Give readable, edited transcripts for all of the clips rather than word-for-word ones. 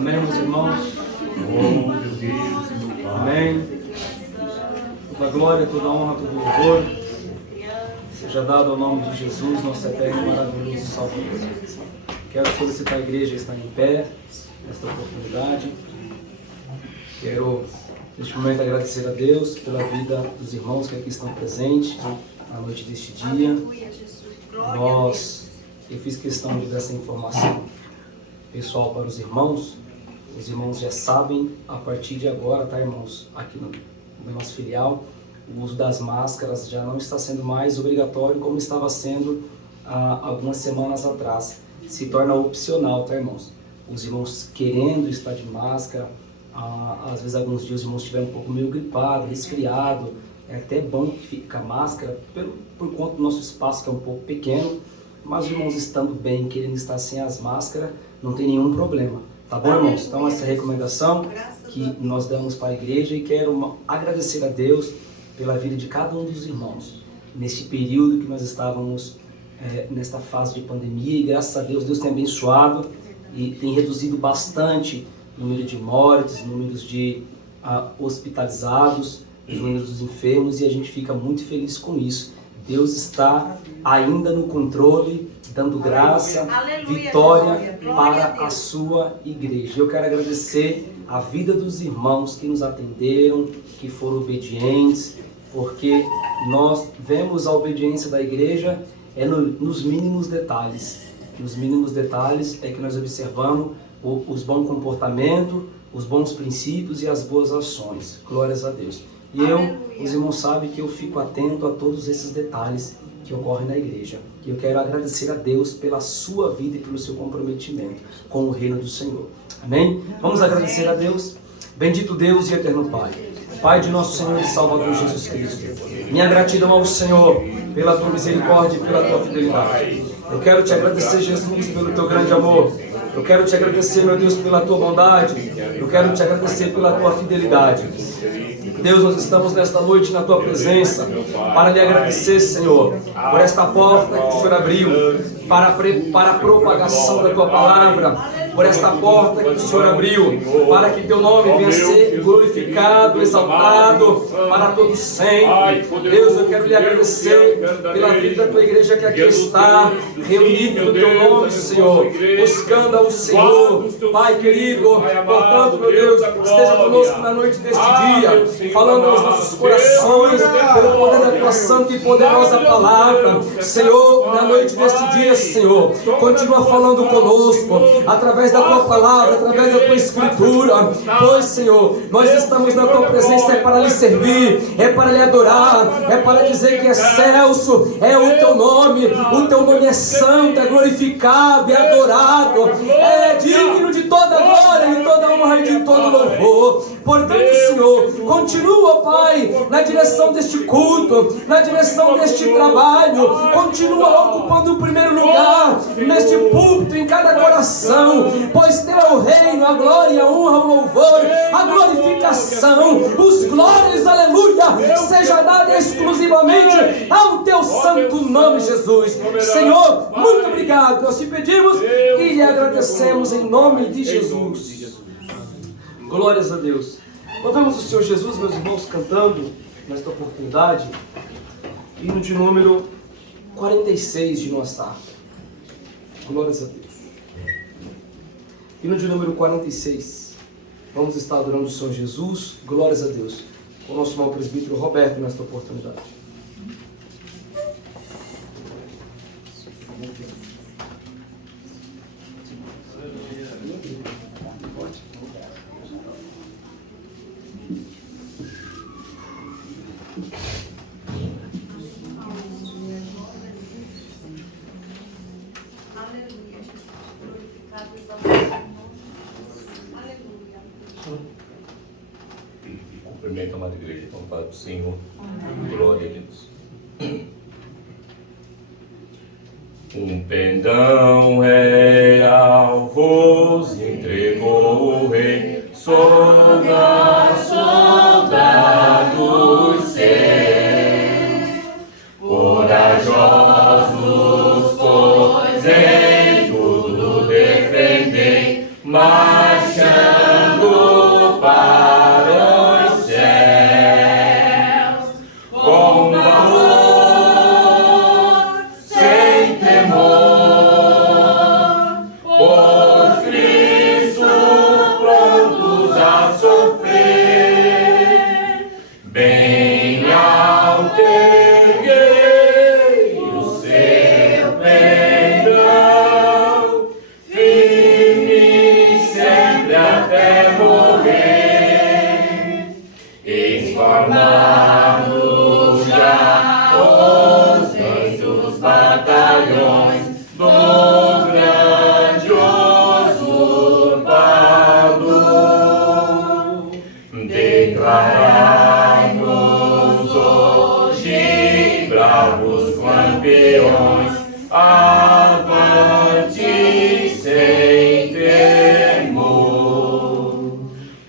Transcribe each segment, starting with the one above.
Amém, meus irmãos? Amém. Toda glória, toda honra, todo louvor seja dado ao nome de Jesus, nosso eterno e maravilhoso Salvador. Quero solicitar a igreja a estar em pé nesta oportunidade. Quero, neste momento, agradecer a Deus pela vida dos irmãos que aqui estão presentes na noite deste dia. Eu fiz questão de dar essa informação pessoal para os irmãos. Os irmãos já sabem, a partir de agora, tá, irmãos? Aqui no nosso filial, o uso das máscaras já não está sendo mais obrigatório como estava sendo há algumas semanas atrás. Se torna opcional, tá, irmãos? Os irmãos querendo estar de máscara, às vezes alguns dias os irmãos estiveram um pouco meio gripado, resfriado. É até bom que fique a máscara, por conta do nosso espaço que é um pouco pequeno, mas os irmãos estando bem, querendo estar sem as máscaras, não tem nenhum problema. Tá bom, irmãos? Então, essa recomendação que nós damos para a igreja, e quero agradecer a Deus pela vida de cada um dos irmãos, neste período que nós estávamos, nesta fase de pandemia, e graças a Deus, Deus tem abençoado e tem reduzido bastante o número de mortes, números de hospitalizados, os números dos enfermos, e a gente fica muito feliz com isso. Deus está ainda no controle, dando graça, vitória para a sua igreja. Eu quero agradecer a vida dos irmãos que nos atenderam, que foram obedientes, porque nós vemos a obediência da igreja nos mínimos detalhes. Nos mínimos detalhes é que nós observamos os bons comportamentos, os bons princípios e as boas ações. Glórias a Deus. E os irmãos sabem que eu fico atento a todos esses detalhes que ocorrem na igreja. E eu quero agradecer a Deus pela sua vida e pelo seu comprometimento com o reino do Senhor. Amém? Vamos agradecer a Deus. Bendito Deus e eterno Pai, Pai de nosso Senhor e Salvador Jesus Cristo. Minha gratidão ao Senhor pela tua misericórdia e pela tua fidelidade. Eu quero te agradecer, Jesus, pelo teu grande amor. Eu quero te agradecer, meu Deus, pela tua bondade. Eu quero te agradecer pela tua fidelidade. Deus, nós estamos nesta noite na tua presença para lhe agradecer, Senhor, por esta porta que o Senhor abriu para a propagação da tua palavra, por esta porta que o Senhor abriu para que teu nome venha ser glorificado, exaltado para todos sempre. Deus, eu quero lhe agradecer pela vida da tua igreja que aqui está reunida no teu nome, Senhor, buscando ao Senhor, Pai querido. Portanto, meu Deus, esteja conosco na noite deste dia, falando aos nossos corações pelo poder da tua santa e poderosa palavra. Senhor, na noite deste dia, Senhor, continua falando conosco através da tua palavra, através da tua escritura. Pois, Senhor, nós estamos na tua presença para lhe servir, é para lhe adorar, é para dizer que excelso é o teu nome é santo, é glorificado, é adorado, é digno de toda glória, de toda honra e de todo louvor. Portanto, Senhor, continua, Pai, na direção deste culto, na direção deste trabalho, continua ocupando o primeiro lugar neste púlpito, em cada coração, pois teu é o reino, a glória, a honra, o louvor, a glorificação, os glórias, aleluia, seja dada exclusivamente ao teu santo nome, Jesus. Senhor, muito obrigado, nós te pedimos e lhe agradecemos em nome de Jesus. Glórias a Deus. Louvemos o Senhor Jesus, meus irmãos, cantando nesta oportunidade, hino de número 46 de nossa arte. Glórias a Deus. Hino de número 46. Vamos estar adorando o Senhor Jesus. Glórias a Deus. Com o nosso irmão presbítero Roberto nesta oportunidade. Cumprimento a amada igreja, então, Pai do Senhor. Glória a Deus. Um pendão real vos entregou o Rei, soldados seus, corajosos, pois em tudo defendei, marcha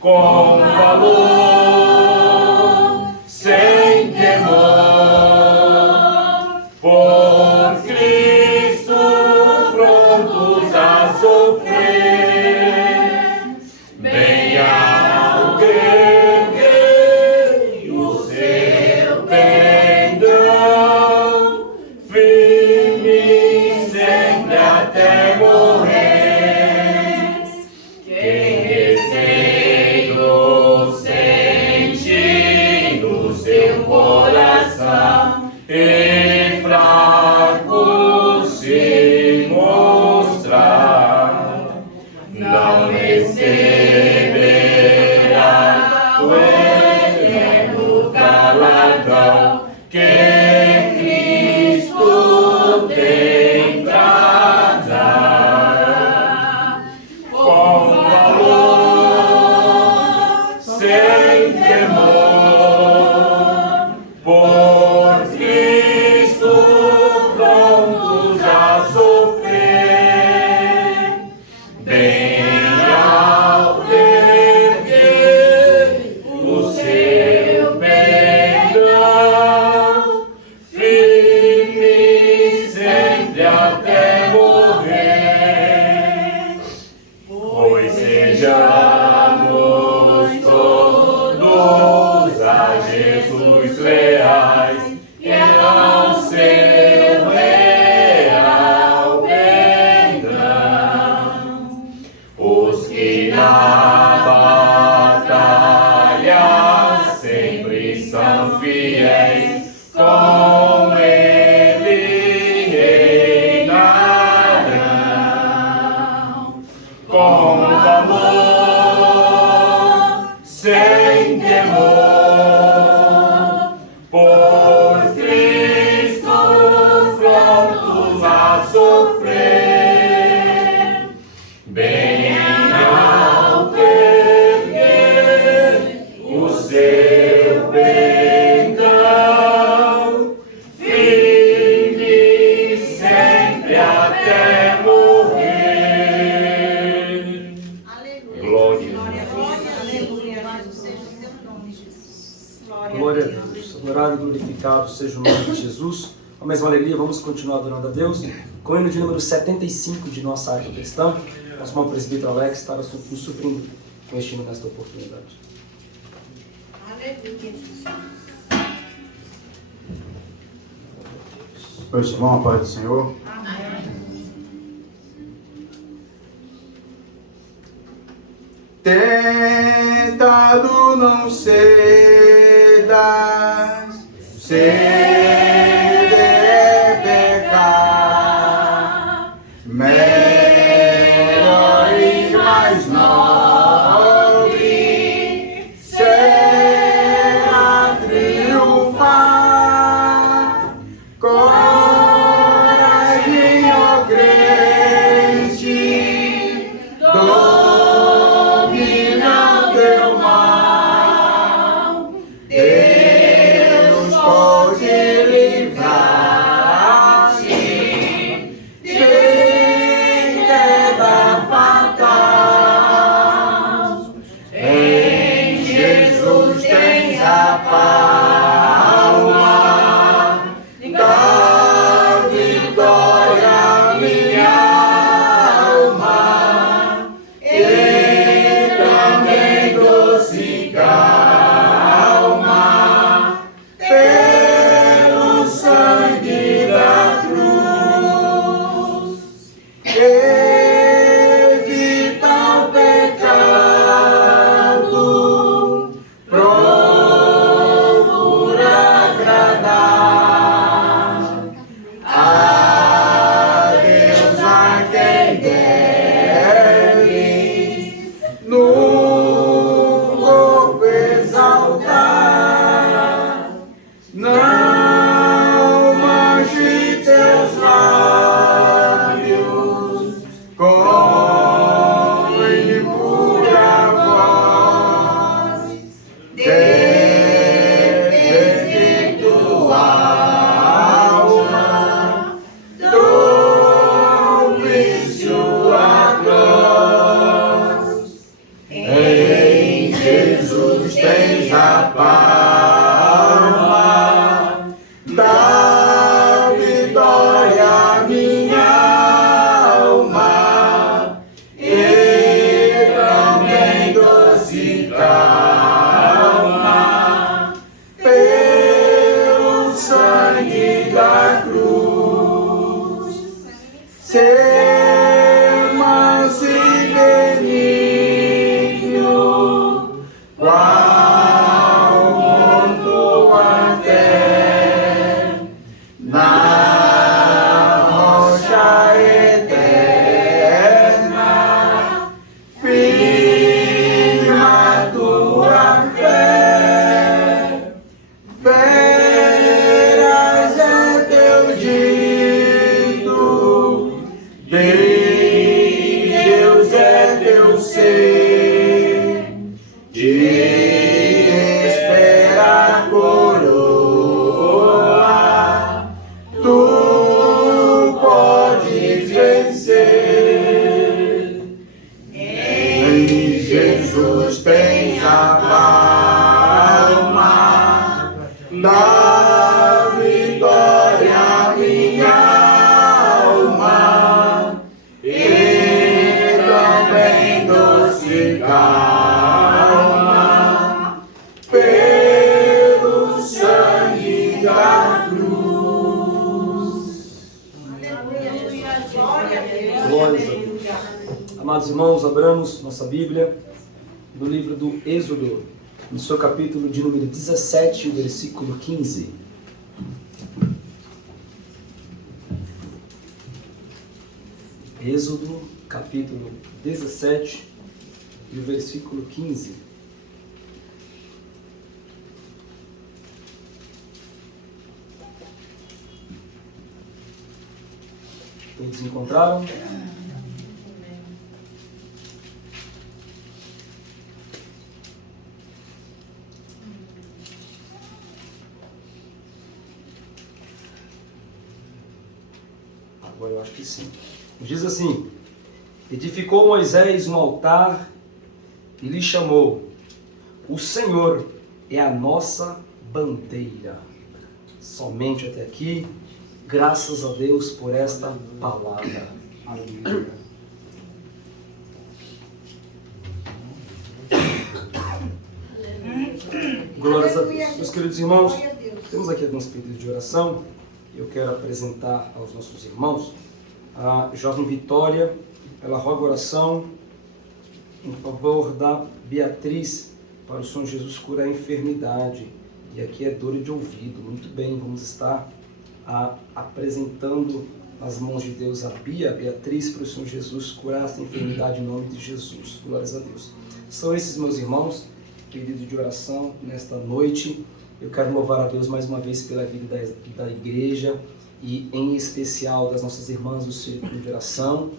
com valor, sem temor, por Cristo prontos a sofrer, bem ao erguer o seu pendão, firme sempre até morrer. Quem receio sente no seu coração e fraco se mostrar, não receberá o eterno galardão que Cristo tem pra dar. Com valor, sem temor, por Cristo prontos a sofrer, bem ao erguer o seu pendão, firme sempre até morrer. Pois sejamos todos a Jesus leais e ao seu real pendão. Os que na batalha sempre são fiéis, com ele reinarão. Com amor, sem temor, por Cristo prontos a sofrer, bem ao erguer o seu pendão, firme sempre até morrer. Glória a Deus. Aleluia, Jesus seja o teu nome, Jesus. Glória a Deus. Adorado e glorificado seja o nome de Jesus. A mesma alegria, vamos continuar adorando a Deus. Com o hino de número 75 de nossa arte cristã, nosso irmão presbítero Alex estará nos suprindo com este hino nesta oportunidade. Aleluia, Jesus. Meus irmãos, a paz do Senhor. Amém. Tentado não cedas, cedo é pecar, melhor e mais nobre será triunfar. Coragem, ó crente, domina o teu mal, a palma da vitória, minha alma, e também doce calma, pelo sangue da cruz, ser manso e benigno, qual monto até na rocha eterna, firma tua fé, veras é teu dito, Deus é teu ser, te espera a coroa, tu podes vencer. Em Jesus tens a palma da vitória, minha alma, e também doce calma, pelo sangue da cruz. Glórias a Deus. Amados irmãos, abramos nossa Bíblia no livro do Êxodo, no seu capítulo de número 17, o versículo 15. Êxodo, capítulo 17, e o versículo 15. Todos encontraram? Agora eu acho que sim. Diz assim: edificou Moisés um altar e lhe chamou: o Senhor é a nossa bandeira. Somente até aqui. Graças a Deus por esta palavra. Aleluia. Glórias a Deus. Meus queridos irmãos, temos aqui alguns pedidos de oração. Eu quero apresentar aos nossos irmãos a jovem Vitória. Ela roga oração em favor da Beatriz, para o Senhor Jesus curar a enfermidade. E aqui é dor de ouvido. Muito bem, vamos estar apresentando nas mãos de Deus a Beatriz, para o Senhor Jesus curar esta enfermidade em nome de Jesus. Glórias a Deus. São esses, meus irmãos, pedidos de oração nesta noite. Eu quero louvar a Deus mais uma vez pela vida da igreja e em especial das nossas irmãs do Círculo de Oração,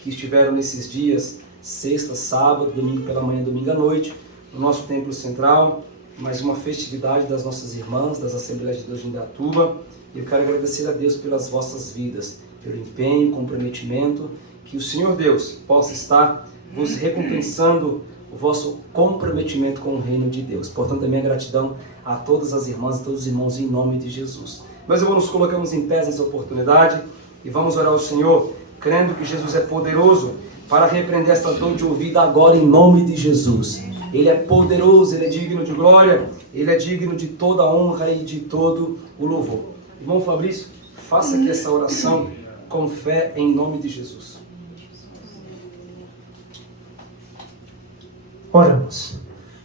que estiveram nesses dias, sexta, sábado, domingo pela manhã, domingo à noite, no nosso templo central, mais uma festividade das nossas irmãs, das Assembleias de Deus de Indaiatuba. Eu quero agradecer a Deus pelas vossas vidas, pelo empenho, comprometimento, que o Senhor Deus possa estar vos recompensando o vosso comprometimento com o reino de Deus. Portanto, a minha gratidão a todas as irmãs e todos os irmãos em nome de Jesus. Meus irmãos, nos colocamos em pé nessa oportunidade e vamos orar ao Senhor, crendo que Jesus é poderoso para repreender esta dor de ouvido agora em nome de Jesus. Ele é poderoso, Ele é digno de glória, Ele é digno de toda a honra e de todo o louvor. Irmão Fabrício, faça aqui essa oração com fé em nome de Jesus. Oramos.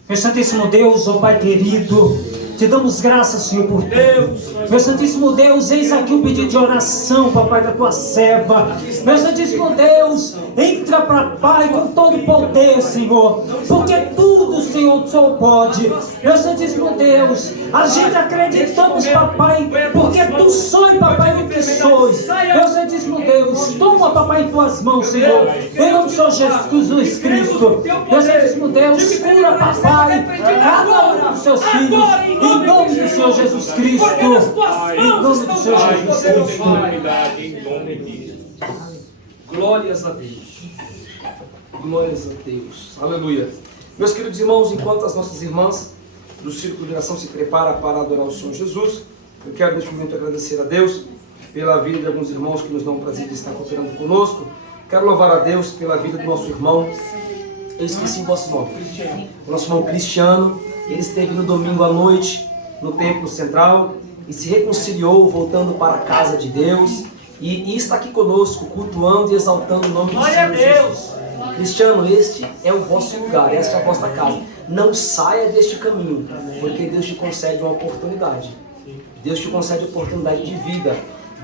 Meu Santíssimo Deus, ó Pai querido, te damos graças, Senhor, por Deus. Meu Santíssimo Deus, eis aqui o pedido de oração, papai, da tua serva. Meu Santíssimo Deus, entra para Pai com todo o poder, Senhor, porque tudo, Senhor, só pode. Meu Santíssimo Deus, a gente acreditamos, papai, porque tu sois, papai, o que sois. Meu Santíssimo Deus, toma, papai, em tuas mãos, Senhor, em nome do Senhor Jesus Cristo. Meu Santíssimo Deus, cura, papai, cada um dos seus filhos, em nome do Senhor Jesus Cristo. Em nome do Senhor Jesus Cristo. Glórias a Deus. Glórias a Deus. Aleluia. Meus queridos irmãos, enquanto as nossas irmãs do Círculo de Oração se prepara para adorar o Senhor Jesus. Eu quero neste momento agradecer a Deus pela vida de alguns irmãos que nos dão o prazer de estar cooperando conosco. Quero louvar a Deus pela vida do nosso irmão, eu esqueci o vosso nome, o nosso irmão Cristiano. Ele esteve no domingo à noite no Templo Central e se reconciliou, voltando para a casa de Deus, e está aqui conosco, cultuando e exaltando o nome do Senhor Jesus. Cristiano, este é o vosso lugar, esta é a vossa casa. Não saia deste caminho, porque Deus te concede uma oportunidade. Deus te concede oportunidade de vida.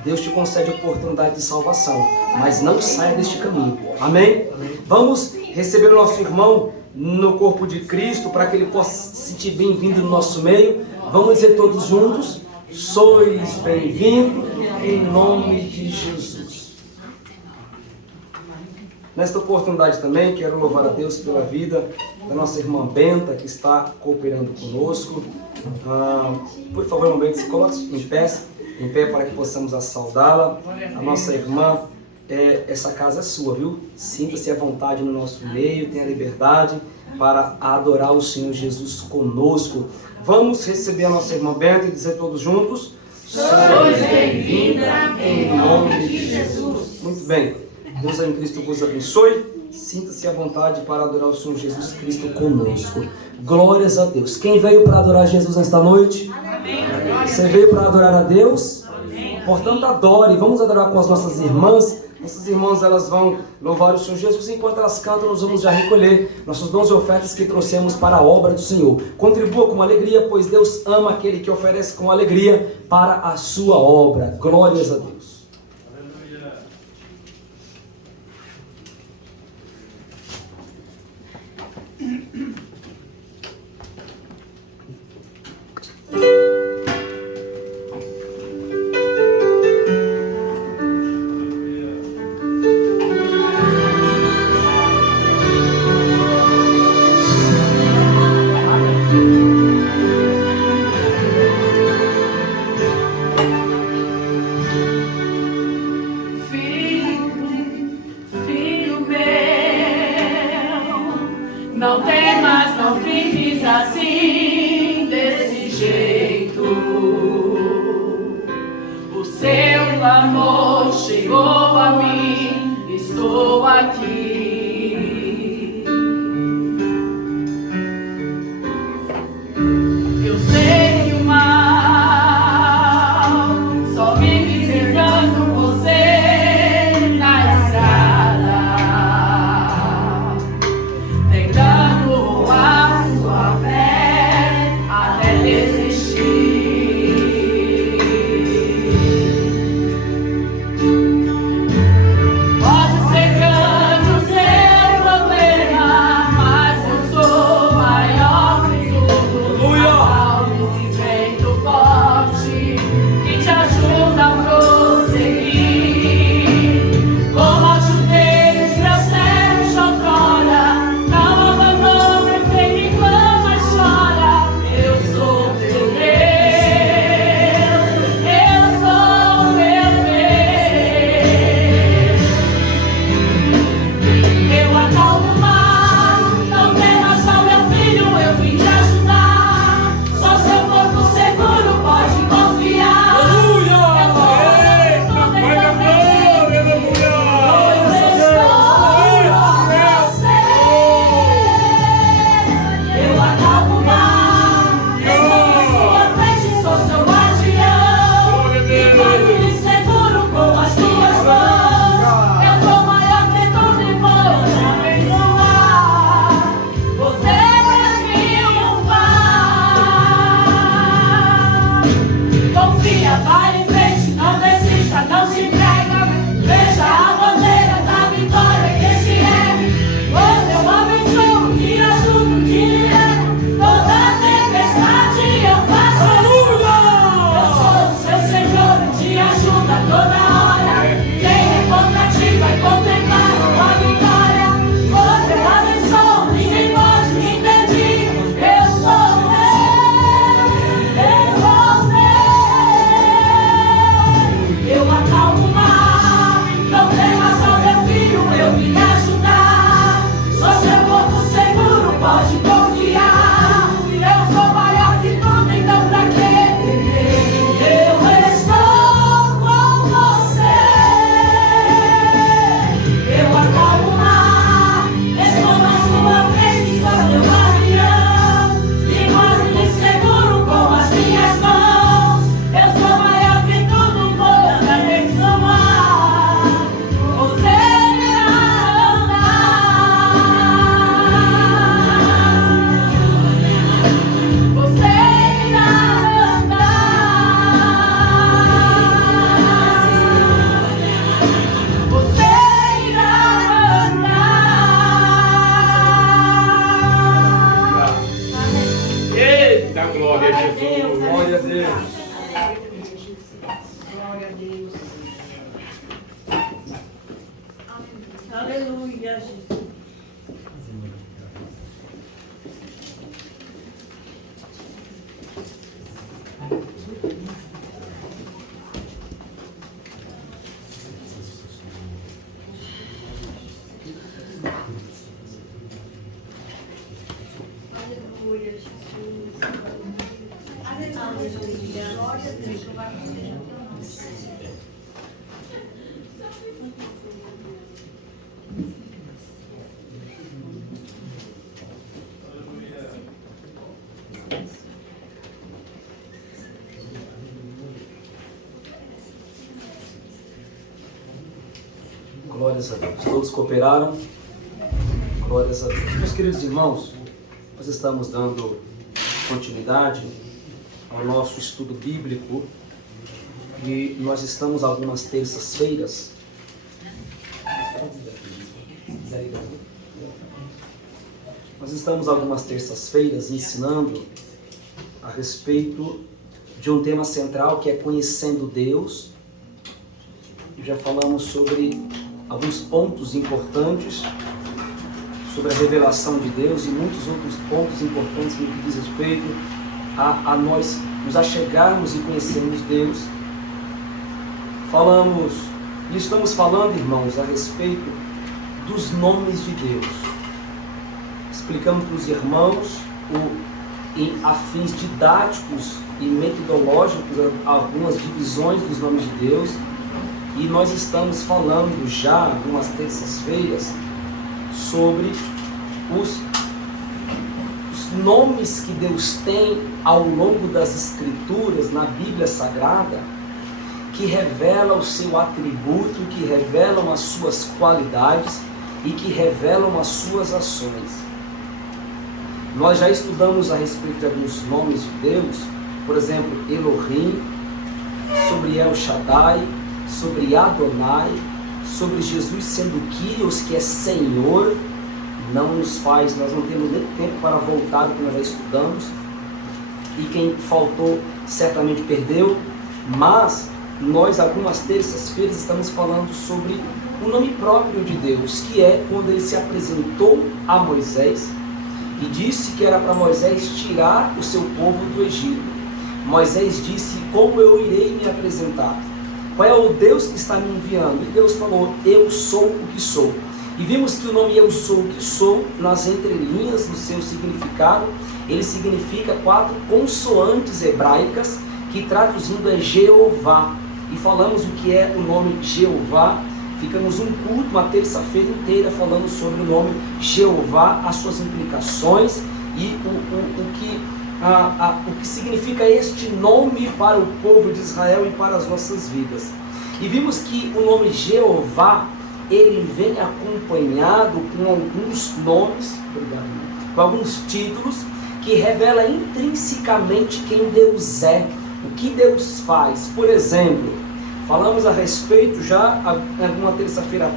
Deus te concede oportunidade de salvação. Mas não saia deste caminho. Amém? Vamos receber o nosso irmão no corpo de Cristo, para que ele possa se sentir bem-vindo no nosso meio. Vamos dizer todos juntos: sois bem-vindos em nome de Jesus. Nesta oportunidade também quero louvar a Deus pela vida da nossa irmã Benta, que está cooperando conosco. Por favor, irmã Benta, se coloque em pé para que possamos saudá-la. A nossa irmã, essa casa é sua, viu? Sinta-se à vontade no nosso meio, tenha liberdade para adorar o Senhor Jesus conosco. Vamos receber a nossa irmã Benta e dizer todos juntos: sois bem-vinda em nome de Jesus. Muito bem. Deus em Cristo vos abençoe. Sinta-se à vontade para adorar o Senhor Jesus Cristo conosco. Glórias a Deus. Quem veio para adorar Jesus nesta noite? Amém. Você veio para adorar a Deus? Amém. Portanto, adore. Vamos adorar com as nossas irmãs. Nossas irmãs, elas vão louvar o Senhor Jesus. Enquanto elas cantam, nós vamos já recolher nossos dons e ofertas que trouxemos para a obra do Senhor. Contribua com alegria, pois Deus ama aquele que oferece com alegria para a sua obra. Glórias a Deus. Não temas, não fiques assim, desse jeito. O seu clamor chegou a mim, estou aqui. Eu sei que o mal só vive cercando você na estrada, tentando a sua fé até desistir. Pode ser grande Glória a Jesus. Glória a Deus. Glória a Deus. Aleluia, Jesus. Aleluia, Jesus. Aleluia. Glória a Deus. Glórias a Deus. Todos cooperaram? Glórias a Deus. Meus queridos irmãos, nós estamos dando continuidade ao nosso estudo bíblico e nós estamos algumas terças-feiras. Nós estamos algumas terças-feiras ensinando a respeito de um tema central que é conhecendo Deus. E já falamos sobre alguns pontos importantes sobre a revelação de Deus e muitos outros pontos importantes no que diz respeito a nós nos achegarmos e conhecermos Deus. Falamos e estamos falando, irmãos, a respeito dos nomes de Deus. Explicamos para os irmãos em afins didáticos e metodológicos algumas divisões dos nomes de Deus. E nós estamos falando já algumas terças-feiras sobre os nomes que Deus tem ao longo das Escrituras, na Bíblia Sagrada, que revelam o seu atributo, que revelam as suas qualidades e que revelam as suas ações. Nós já estudamos a respeito de alguns nomes de Deus, por exemplo, Elohim, sobre El Shaddai, sobre Adonai, sobre Jesus sendo Kyrios, que é Senhor. Nós não temos nem tempo para voltar do que nós já estudamos, e quem faltou certamente perdeu, mas nós algumas terças-feiras estamos falando sobre o nome próprio de Deus, que é quando ele se apresentou a Moisés e disse que era para Moisés tirar o seu povo do Egito. Moisés disse: como eu irei me apresentar? Qual é o Deus que está me enviando? E Deus falou: eu sou o que sou. E vimos que o nome eu sou o que sou, nas entrelinhas do seu significado, ele significa 4 consoantes hebraicas, que traduzindo é Jeová. E falamos o que é o nome Jeová. Ficamos um culto, uma terça-feira inteira falando sobre o nome Jeová, as suas implicações e o que significa este nome para o povo de Israel e para as nossas vidas. E vimos que o nome Jeová, ele vem acompanhado com alguns nomes, com alguns títulos, que revela intrinsecamente quem Deus é, o que Deus faz. Por exemplo, falamos a respeito já alguma terça-feira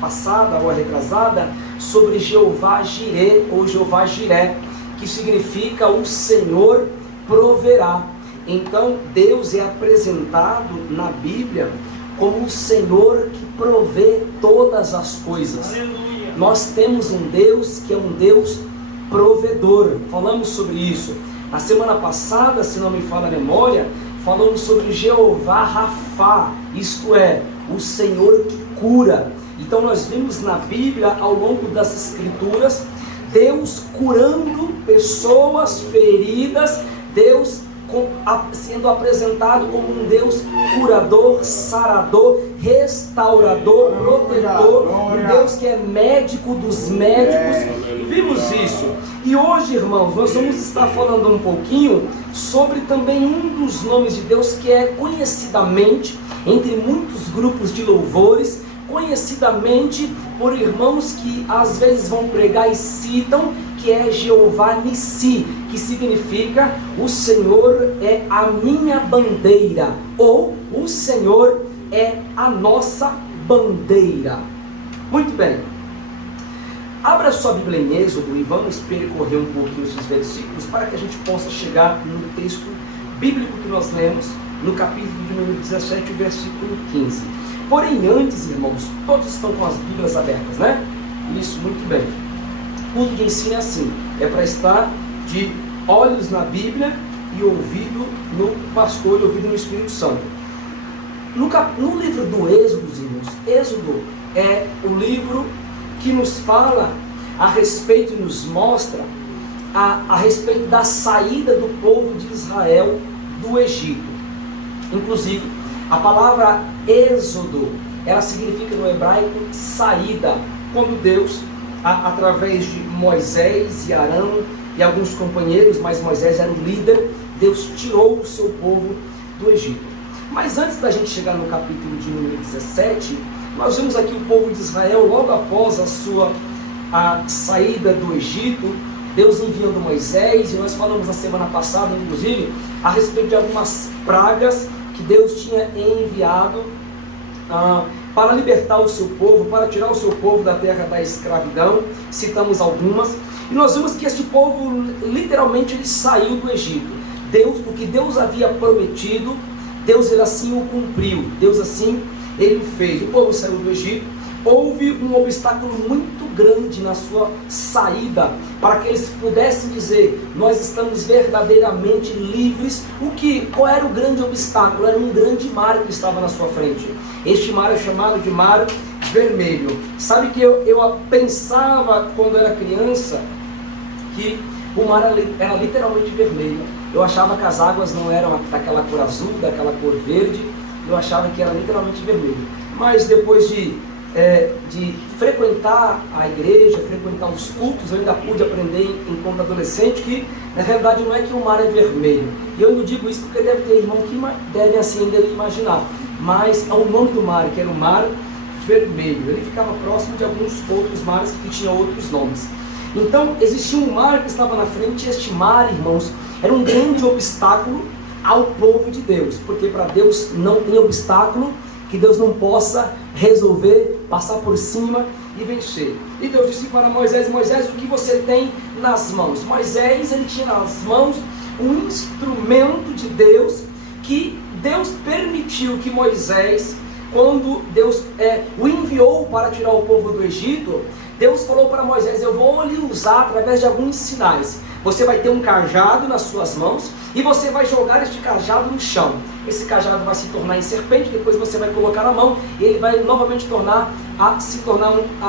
passada ou retrasada sobre Jeová Jireh ou Jeová Jireh, que significa o Senhor proverá. Então Deus é apresentado na Bíblia como o Senhor que provê todas as coisas. Aleluia. Nós temos um Deus que é um Deus provedor. Falamos sobre isso na semana passada, se não me falha a memória. Falamos sobre Jeová Rafá, isto é, o Senhor que cura. Então nós vimos na Bíblia, ao longo das Escrituras, Deus curando pessoas feridas, Deus sendo apresentado como um Deus curador, sarador, restaurador, protetor, um Deus que é médico dos médicos. E vimos isso. E hoje, irmãos, nós vamos estar falando um pouquinho sobre também um dos nomes de Deus que é conhecidamente, entre muitos grupos de louvores, conhecidamente por irmãos que às vezes vão pregar e citam, que é Jeová Nissi, que significa o Senhor é a minha bandeira, ou o Senhor é a nossa bandeira. Muito bem. Abra sua Bíblia em Êxodo e vamos percorrer um pouquinho esses versículos para que a gente possa chegar no texto bíblico que nós lemos, no capítulo de número 17, o versículo 15. Porém, antes, irmãos, todos estão com as Bíblias abertas, né? Isso, muito bem. O culto de ensino é assim, é para estar de olhos na Bíblia e ouvido no pastor e ouvido no Espírito Santo. No livro do Êxodo, irmãos, Êxodo é o livro que nos fala a respeito e nos mostra a respeito da saída do povo de Israel do Egito. Inclusive, a palavra êxodo, ela significa no hebraico saída, quando Deus, através de Moisés e Arão e alguns companheiros, mas Moisés era o líder, Deus tirou o seu povo do Egito. Mas antes da gente chegar no capítulo de número 17, nós vemos aqui o povo de Israel, logo após a saída do Egito, Deus enviando Moisés, e nós falamos na semana passada, inclusive, a respeito de algumas pragas que Deus tinha enviado para libertar o seu povo, para tirar o seu povo da terra da escravidão. Citamos algumas, e nós vemos que este povo, literalmente, ele saiu do Egito. O que Deus havia prometido, Deus ele assim o cumpriu, Deus assim ele fez. O povo saiu do Egito. Houve um obstáculo muito grande na sua saída, para que eles pudessem dizer, nós estamos verdadeiramente livres. Qual era o grande obstáculo? Era um grande mar que estava na sua frente. Este mar é chamado de Mar Vermelho. Sabe que eu pensava quando era criança que o mar era literalmente vermelho. Eu achava que as águas não eram daquela cor azul, daquela cor verde. Eu achava que era literalmente vermelho. Mas depois de frequentar a igreja, frequentar os cultos, eu ainda pude aprender enquanto adolescente que na realidade não é que o mar é vermelho. E eu não digo isso porque deve ter irmão que deve assim ainda imaginar, mas é o nome do mar, que era o Mar Vermelho. Ele ficava próximo de alguns outros mares que tinham outros nomes. Então existia um mar que estava na frente, e este mar, irmãos, era um grande obstáculo ao povo de Deus, porque para Deus não tem obstáculo que Deus não possa resolver, passar por cima e vencer. E Deus disse para Moisés, Moisés, o que você tem nas mãos? Moisés, ele tinha nas mãos um instrumento de Deus, que Deus permitiu que Moisés, quando Deus o enviou para tirar o povo do Egito, Deus falou para Moisés, eu vou lhe usar através de alguns sinais. Você vai ter um cajado nas suas mãs e você vai jogar este cajado no chão. Esse cajado vai se tornar em serpente, depois você vai colocar a mão e ele vai novamente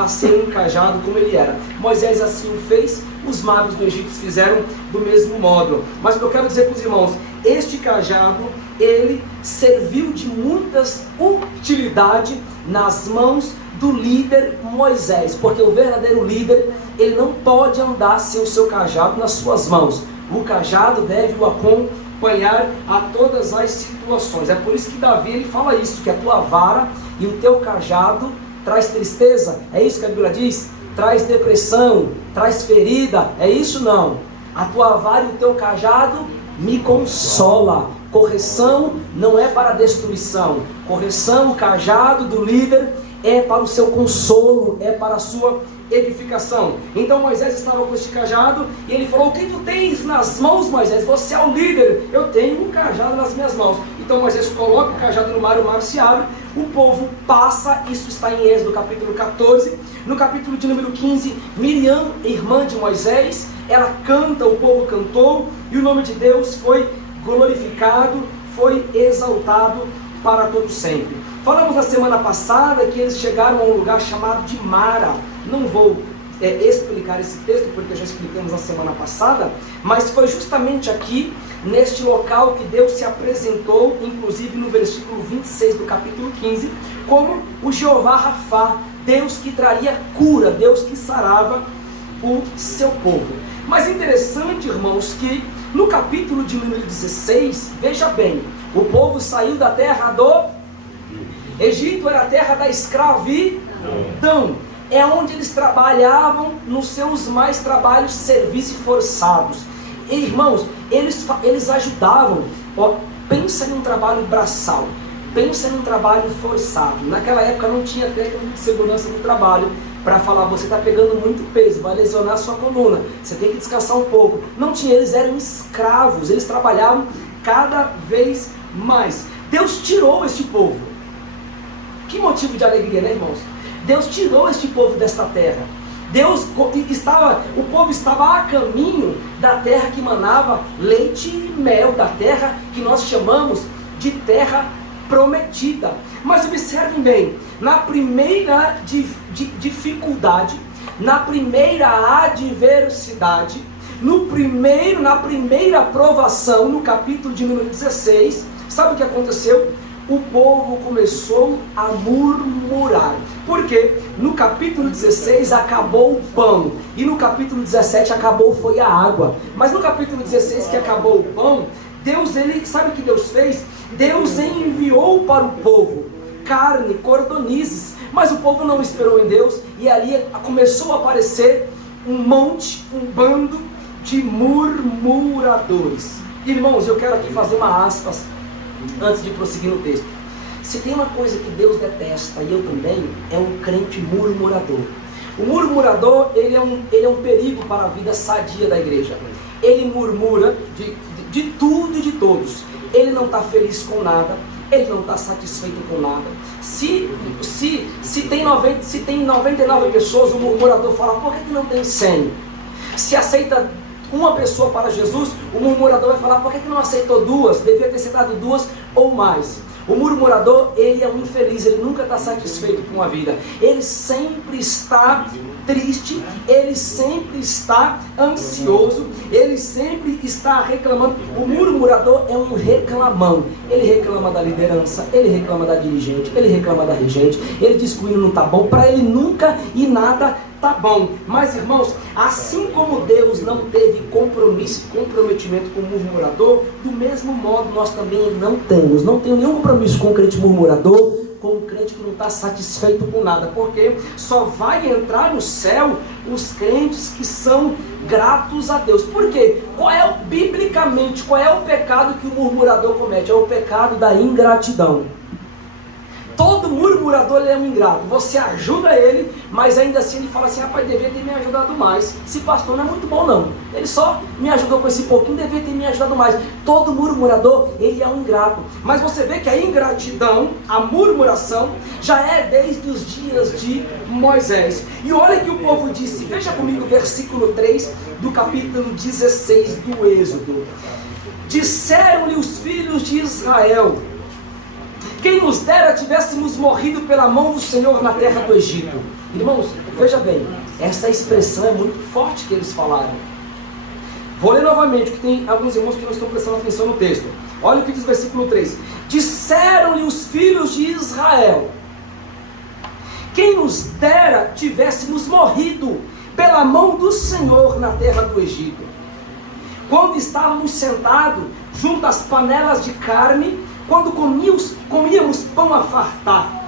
ser um cajado como ele era. Moisés assim o fez, os magos do Egito fizeram do mesmo modo. Mas o que eu quero dizer para os irmãos, este cajado, ele serviu de muitas utilidade nas mãos do líder Moisés, porque o verdadeiro líder, ele não pode andar sem o seu cajado nas suas mãos. O cajado deve o acompanhar a todas as situações. É por isso que Davi ele fala isso, que a tua vara e o teu cajado traz tristeza. É isso que a Bíblia diz? Traz depressão, traz ferida. É isso? Não. A tua vara e o teu cajado me consola. Correção não é para destruição. Correção, o cajado do líder é para o seu consolo, é para a sua edificação. Então Moisés estava com este cajado e ele falou, o que tu tens nas mãos, Moisés? Você é o líder. Eu tenho um cajado nas minhas mãos. Então Moisés coloca o cajado no mar, o mar se abre, o povo passa. Isso está em Êxodo capítulo 14. No capítulo de número 15, Miriam, irmã de Moisés, ela canta, o povo cantou e o nome de Deus foi glorificado, foi exaltado para todo sempre. Falamos na semana passada que eles chegaram a um lugar chamado de Mara. Não vou explicar esse texto porque já explicamos na semana passada, mas foi justamente aqui, neste local, que Deus se apresentou, inclusive no versículo 26 do capítulo 15, como o Jeová Rafá, Deus que traria cura, Deus que sarava o seu povo. Mas é interessante, irmãos, que no capítulo de número 16, veja bem, o povo saiu da terra do Egito, era a terra da escravidão. É onde eles trabalhavam nos seus mais trabalhos, serviços forçados. E, irmãos, eles ajudavam. Pensa num trabalho braçal, pensa num trabalho forçado. Naquela época não tinha técnica de segurança no trabalho. para falar: você está pegando muito peso, vai lesionar a sua coluna, você tem que descansar um pouco. Não tinha, eles eram escravos, eles trabalhavam cada vez mais. Deus tirou este povo. Que motivo de alegria, né, irmãos? Deus tirou este povo desta terra. O povo estava a caminho da terra que manava leite e mel, da terra que nós chamamos de terra prometida. Mas observem bem, na primeira dificuldade, na primeira adversidade, na primeira provação, no capítulo de número 16, sabe o que aconteceu? O povo começou a murmurar. Por quê? No capítulo 16 acabou o pão, e no capítulo 17 acabou foi a água. Mas no capítulo 16, que acabou o pão, Deus, sabe o que Deus fez? Deus enviou para o povo carne, cordonizes, mas o povo não esperou em Deus, e ali começou a aparecer um bando de murmuradores. Irmãos, eu quero aqui fazer uma aspas antes de prosseguir no texto. Se tem uma coisa que Deus detesta, e eu também, é um crente murmurador. O murmurador, ele é um perigo para a vida sadia da igreja. Ele murmura de tudo e de todos. Ele não está feliz com nada, ele não está satisfeito com nada. Se tem 99 pessoas, o murmurador fala: por que não tem 100? Se aceita uma pessoa para Jesus, o murmurador vai falar: por que não aceitou 2? Devia ter aceitado 2 ou mais. O murmurador, ele é um infeliz, ele nunca está satisfeito com a vida. Ele sempre está triste, ele sempre está ansioso, ele sempre está reclamando. O murmurador é um reclamão. Ele reclama da liderança, ele reclama da dirigente, ele reclama da regente, ele diz que o hino não está bom, para ele nunca e nada tá bom. Mas, irmãos, assim como Deus não teve comprometimento com o murmurador, do mesmo modo nós também não temos nenhum compromisso com o crente murmurador, com o crente que não está satisfeito com nada, porque só vai entrar no céu os crentes que são gratos a Deus. Por quê? Biblicamente, qual é o pecado que o murmurador comete? É o pecado da ingratidão. Todo murmurador, ele é um ingrato. Você ajuda ele, mas ainda assim ele fala assim: rapaz, devia ter me ajudado mais. Esse pastor não é muito bom não, ele só me ajudou com esse pouquinho, devia ter me ajudado mais. Todo murmurador, ele é um ingrato. Mas você vê que a ingratidão, a murmuração, já é desde os dias de Moisés. E olha que o povo disse, veja comigo o versículo 3 do capítulo 16 do Êxodo. Disseram-lhe os filhos de Israel: quem nos dera tivéssemos morrido pela mão do Senhor na terra do Egito. Irmãos, veja bem, essa expressão é muito forte que eles falaram. Vou ler novamente, porque tem alguns irmãos que não estão prestando atenção no texto. Olha o que diz o versículo 3. Disseram-lhe os filhos de Israel: quem nos dera tivéssemos morrido pela mão do Senhor na terra do Egito, quando estávamos sentados junto às panelas de carne, quando comíamos pão a fartar.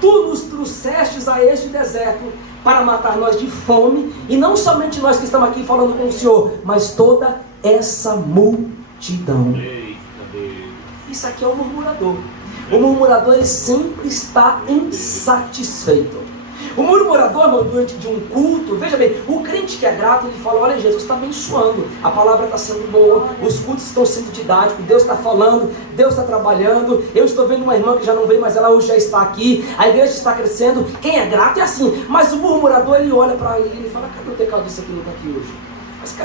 Tu nos trouxestes a este deserto para matar nós de fome, e não somente nós que estamos aqui falando com o Senhor, mas toda essa multidão. Isso aqui é o murmurador. O murmurador, ele sempre está insatisfeito. O murmurador, irmão, diante de um culto, veja bem, o crente que é grato, ele fala: olha, Jesus está abençoando, a palavra está sendo boa, os cultos estão sendo didáticos, Deus está falando, Deus está trabalhando, eu estou vendo uma irmã que já não veio, mas ela hoje já está aqui, a igreja está crescendo. Quem é grato é assim. Mas o murmurador, ele olha para ele e ele fala: cadê o tecladista que não está aqui hoje? Mas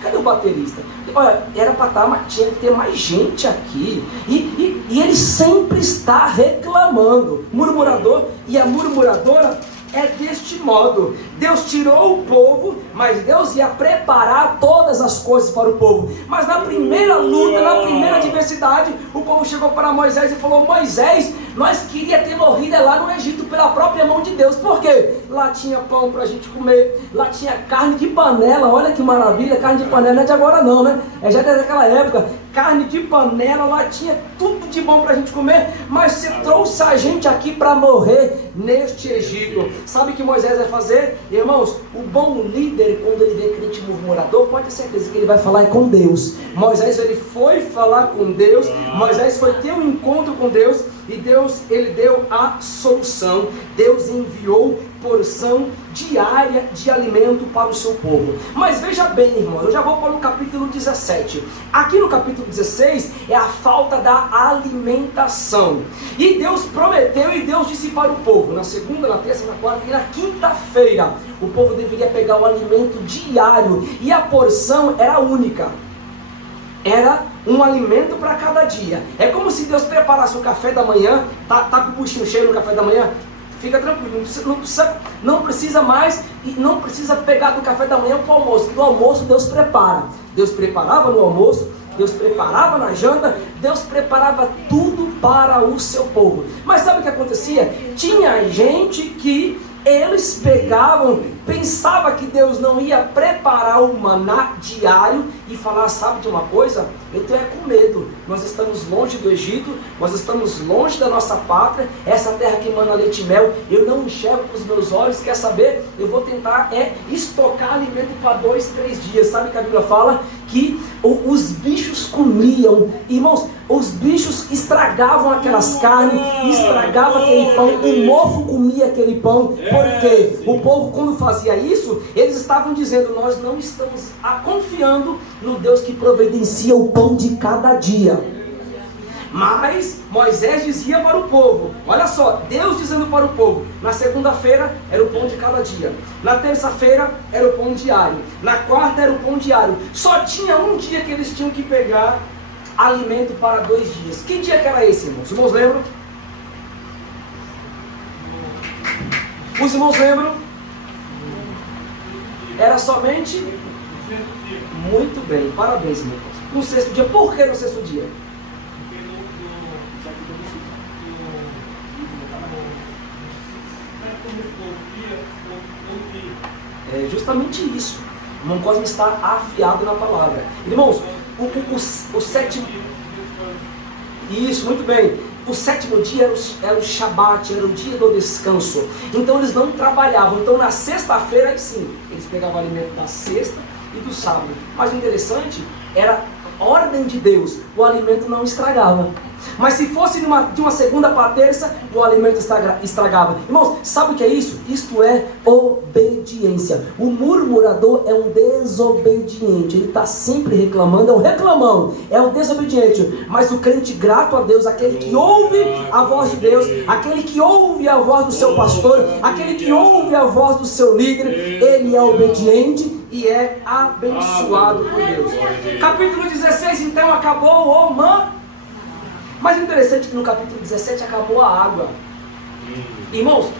cadê o baterista? Olha, era para estar, mas tinha que ter mais gente aqui. E ele sempre está reclamando. Murmurador e a murmuradora é deste modo. Deus tirou o povo, mas Deus ia preparar todas as coisas para o povo. Mas na primeira luta, na primeira adversidade, o povo chegou para Moisés e falou: Moisés, nós queríamos ter morrido lá no Egito pela própria mão de Deus. Por quê? Lá tinha pão para a gente comer, lá tinha carne de panela. Olha que maravilha, carne de panela não é de agora não, né? É já desde aquela época. Carne de panela, lá tinha tudo de bom para a gente comer, mas você trouxe a gente aqui para morrer neste Egito. Sabe o que Moisés vai fazer? Irmãos, o bom líder, quando ele vê crente murmurador, pode ter certeza que ele vai falar com Deus. Moisés, ele foi falar com Deus, Moisés foi ter um encontro com Deus, e Deus, ele deu a solução. Deus enviou porção diária de alimento para o seu povo. Mas veja bem, irmãos, eu já vou para o capítulo 17. Aqui no capítulo 16 é a falta da alimentação. E Deus prometeu e Deus disse para o povo, na segunda, na terça, na quarta e na quinta-feira, o povo deveria pegar o alimento diário, e a porção era única. Era um alimento para cada dia. É como se Deus preparasse o café da manhã. Tá com o buchinho cheio no café da manhã? Fica tranquilo, não precisa mais, e não precisa pegar do café da manhã para o almoço. Do almoço Deus prepara. Deus preparava no almoço, Deus preparava na janta, Deus preparava tudo para o seu povo. Mas sabe o que acontecia? Tinha gente que eles pegavam, pensava que Deus não ia preparar o maná diário e falar, sabe de uma coisa? Eu estou com medo, nós estamos longe do Egito, nós estamos longe da nossa pátria, essa terra que emana leite e mel, eu não enxergo com os meus olhos, quer saber? Eu vou tentar estocar alimento para 2, 3 dias. Sabe que a Bíblia fala que os bichos comiam, irmãos, os bichos estragavam aquelas carnes, estragavam aquele pão, o mofo comia aquele pão, porque o povo, quando fazia isso, eles estavam dizendo, nós não estamos confiando no Deus que providencia o pão de cada dia. Mas Moisés dizia para o povo, olha só, Deus dizendo para o povo, na segunda-feira era o pão de cada dia, na terça-feira era o pão diário, na quarta era o pão diário. Só tinha um dia que eles tinham que pegar alimento para 2 dias. Que dia que era esse, irmãos? Os irmãos lembram? Os irmãos lembram? Era somente... Muito bem, parabéns, irmãos. No 6º dia. Por que no 6º dia? É justamente isso. O irmão Cosme está afiado na palavra. Irmãos, o sétimo... Isso, muito bem. O 7º dia era o Shabat, era o dia do descanso. Então eles não trabalhavam. Então na sexta-feira, sim, eles pegavam o alimento da sexta e do sábado. Mas o interessante era a ordem de Deus. O alimento não estragava. Mas se fosse de uma segunda para a terça, o alimento estragava. Irmãos, sabe o que é isso? Isto é obediência. O murmurador é um desobediente. Ele está sempre reclamando, é um reclamão, é um desobediente. Mas o crente grato a Deus, aquele que ouve a voz de Deus, aquele que ouve a voz do seu pastor, aquele que ouve a voz do seu líder, ele é obediente e é abençoado por Deus. Capítulo 16, então, acabou o Mas o interessante é que no capítulo 17 acabou a água. Irmãos,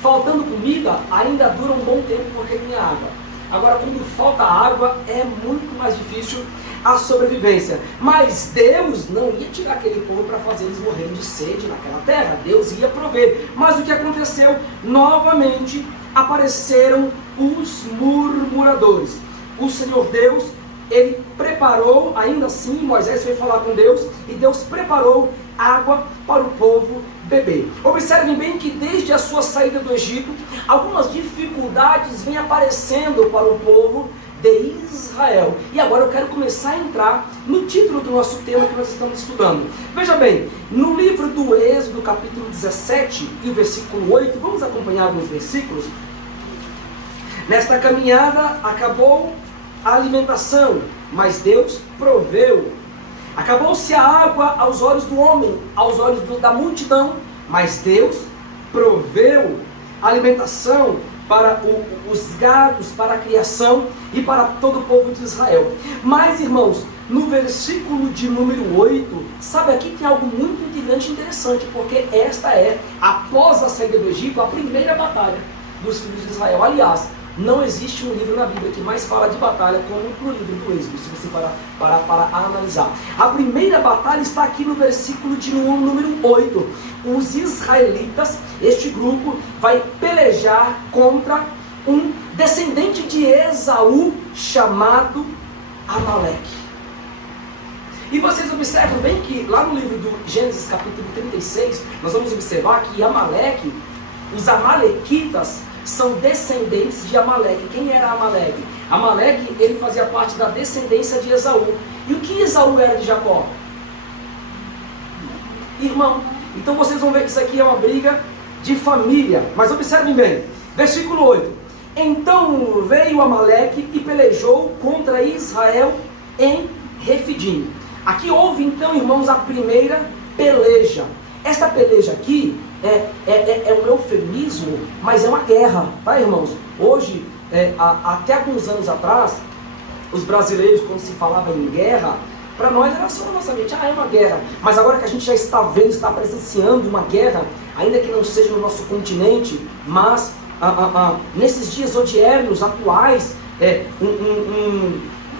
faltando comida, ainda dura um bom tempo porque tem água. Agora, quando falta água, é muito mais difícil a sobrevivência. Mas Deus não ia tirar aquele povo para fazer eles morrerem de sede naquela terra. Deus ia prover. Mas o que aconteceu? Novamente apareceram os murmuradores. O Senhor Deus, ele preparou, ainda assim, Moisés foi falar com Deus, e Deus preparou água para o povo beber. Observem bem que desde a sua saída do Egito, algumas dificuldades vêm aparecendo para o povo de Israel. E agora eu quero começar a entrar no título do nosso tema que nós estamos estudando. Veja bem, no livro do Êxodo, capítulo 17 e o versículo 8, vamos acompanhar alguns versículos. Nesta caminhada acabou a alimentação, mas Deus proveu. Acabou-se a água aos olhos do homem, aos olhos da multidão, mas Deus proveu alimentação para os gados, para a criação e para todo o povo de Israel. Mas, irmãos, no versículo de número 8, sabe, aqui tem algo muito intrigante e interessante, porque esta é, após a saída do Egito, a primeira batalha dos filhos de Israel. Aliás, não existe um livro na Bíblia que mais fala de batalha como no livro do Êxodo, se você parar para analisar. A primeira batalha está aqui no versículo de número 8. Os israelitas, este grupo, vai pelejar contra um descendente de Esaú chamado Amaleque. E vocês observam bem que lá no livro do Gênesis capítulo 36, nós vamos observar que Amaleque, os amalequitas, são descendentes de Amaleque. Quem era Amaleque? Amaleque, ele fazia parte da descendência de Esaú. E o que Esaú era de Jacó? Irmão. Então vocês vão ver que isso aqui é uma briga de família. Mas observem bem, Versículo 8. Então veio Amaleque e pelejou contra Israel em Refidim. Aqui houve então, irmãos, a primeira peleja. Esta peleja aqui é um eufemismo, mas é uma guerra, tá, irmãos? Hoje, até alguns anos atrás, os brasileiros, quando se falava em guerra, para nós era só na nossa mente, é uma guerra. Mas agora que a gente já está vendo, está presenciando uma guerra, ainda que não seja no nosso continente, mas nesses dias odiernos, atuais,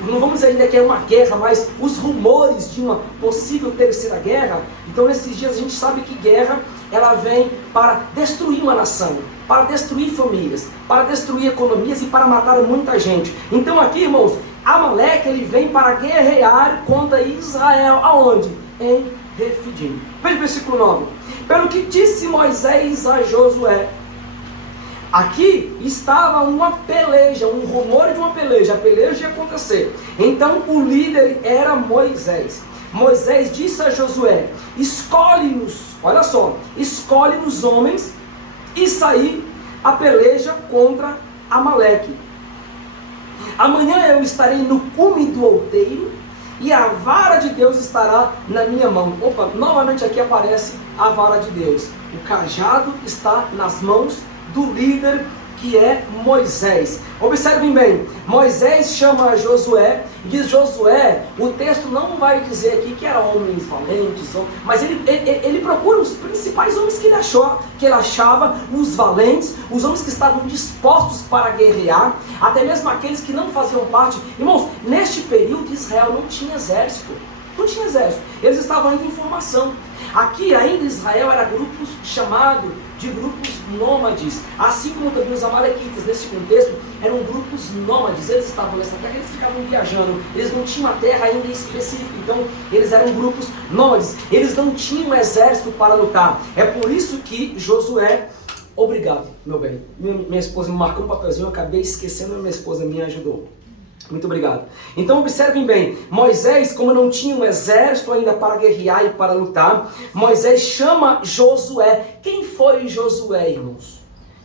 não vamos dizer ainda que é uma guerra, mas os rumores de uma possível terceira guerra. Então nesses dias a gente sabe que guerra, ela vem para destruir uma nação, para destruir famílias, para destruir economias e para matar muita gente. Então aqui, irmãos, Amaleque, ele vem para guerrear contra Israel. Aonde? Em Refidim. Veja o versículo 9. Pelo que disse Moisés a Josué. Aqui estava uma peleja, um rumor de uma peleja. A peleja ia acontecer. Então o líder era Moisés. Moisés disse a Josué: escolhe-nos, olha só, escolhe-nos homens e sair a peleja contra Amaleque. Amanhã eu estarei no cume do outeiro e a vara de Deus estará na minha mão. Opa, novamente aqui aparece a vara de Deus. O cajado está nas mãos do líder, que é Moisés. Observem bem, Moisés chama Josué e diz: Josué, o texto não vai dizer aqui que eram homens valentes, mas ele procura os principais homens que ele achava, os valentes, os homens que estavam dispostos para guerrear, até mesmo aqueles que não faziam parte. Irmãos, neste período Israel não tinha exército. Não tinha exército, eles estavam ainda em formação. Aqui ainda Israel era grupos chamado de grupos nômades, assim como também os amalequitas, nesse contexto, eram grupos nômades. Eles estavam nessa terra, eles ficavam viajando, eles não tinham uma terra ainda específica, então eles eram grupos nômades, eles não tinham exército para lutar. É por isso que Josué, obrigado, meu bem, minha esposa me marcou um papelzinho, eu acabei esquecendo, minha esposa me ajudou. Muito obrigado. Então observem bem, Moisés, como não tinha um exército ainda para guerrear e para lutar, Moisés chama Josué. Quem foi Josué, irmãos?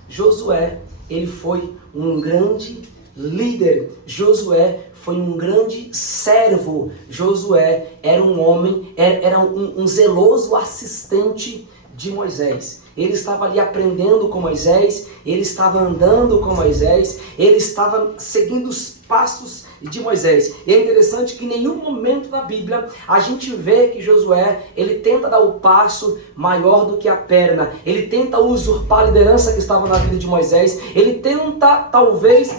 Josué, ele foi um grande líder. Josué foi um grande servo. Josué era um homem, era um zeloso assistente de Moisés. Ele estava ali aprendendo com Moisés, ele estava andando com Moisés, ele estava seguindo os passos de Moisés. E é interessante que em nenhum momento da Bíblia a gente vê que Josué, ele tenta dar o passo maior do que a perna, ele tenta usurpar a liderança que estava na vida de Moisés, ele tenta talvez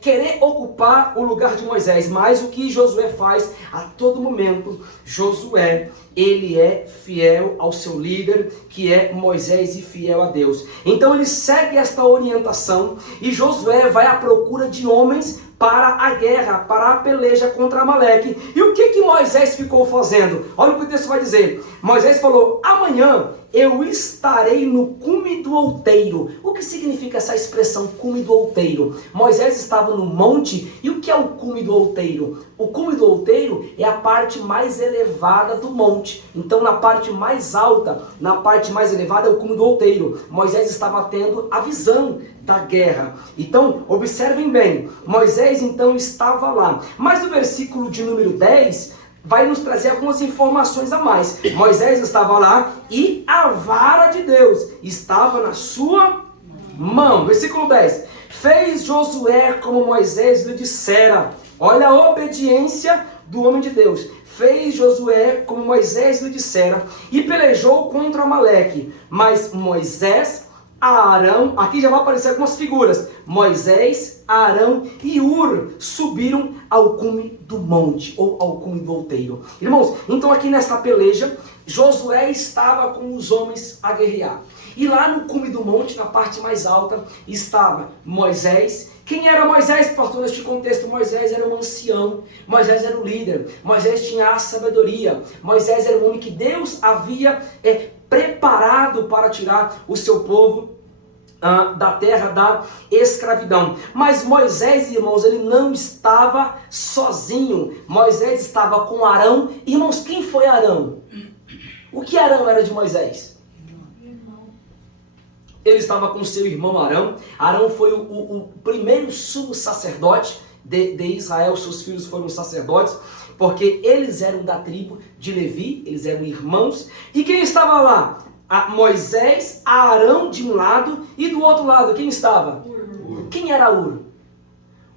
querer ocupar o lugar de Moisés, mas o que Josué faz a todo momento, Josué, ele é fiel ao seu líder, que é Moisés, e fiel a Deus. Então ele segue esta orientação e Josué vai à procura de homens para a guerra, para a peleja contra Amaleque. E o que Moisés ficou fazendo? Olha o que o texto vai dizer. Moisés falou: amanhã eu estarei no cume do outeiro. O que significa essa expressão cume do outeiro? Moisés estava no monte, e o que é o cume do outeiro? O cume do outeiro é a parte mais elevada do monte. Então na parte mais alta, na parte mais elevada é o cume do outeiro. Moisés estava tendo a visão da guerra. Então observem bem, Moisés então estava lá. Mas no versículo de número 10 vai nos trazer algumas informações a mais. Moisés estava lá e a vara de Deus estava na sua mão. Versículo 10. Fez Josué como Moisés lhe dissera. Olha a obediência do homem de Deus. Fez Josué como Moisés lhe dissera e pelejou contra Amaleque. Mas Moisés, Arão, aqui já vai aparecer algumas figuras. Moisés, Arão e Ur subiram ao cume do monte, ou ao cume do outeiro. Irmãos, então aqui nesta peleja, Josué estava com os homens a guerrear. E lá no cume do monte, na parte mais alta, estava Moisés. Quem era Moisés, pastor, neste contexto? Moisés era um ancião, Moisés era o líder, Moisés tinha a sabedoria, Moisés era um homem que Deus havia preparado para tirar o seu povo da terra da escravidão. Mas Moisés, irmãos, ele não estava sozinho. Moisés estava com Arão. Irmãos, quem foi Arão? O que Arão era de Moisés? ele estava com seu irmão Arão. Arão foi o primeiro sumo sacerdote de Israel. Seus filhos foram sacerdotes, porque eles eram da tribo de Levi, eles eram irmãos. E quem estava lá? Moisés, Arão de um lado, e do outro lado quem estava? Quem era Ur?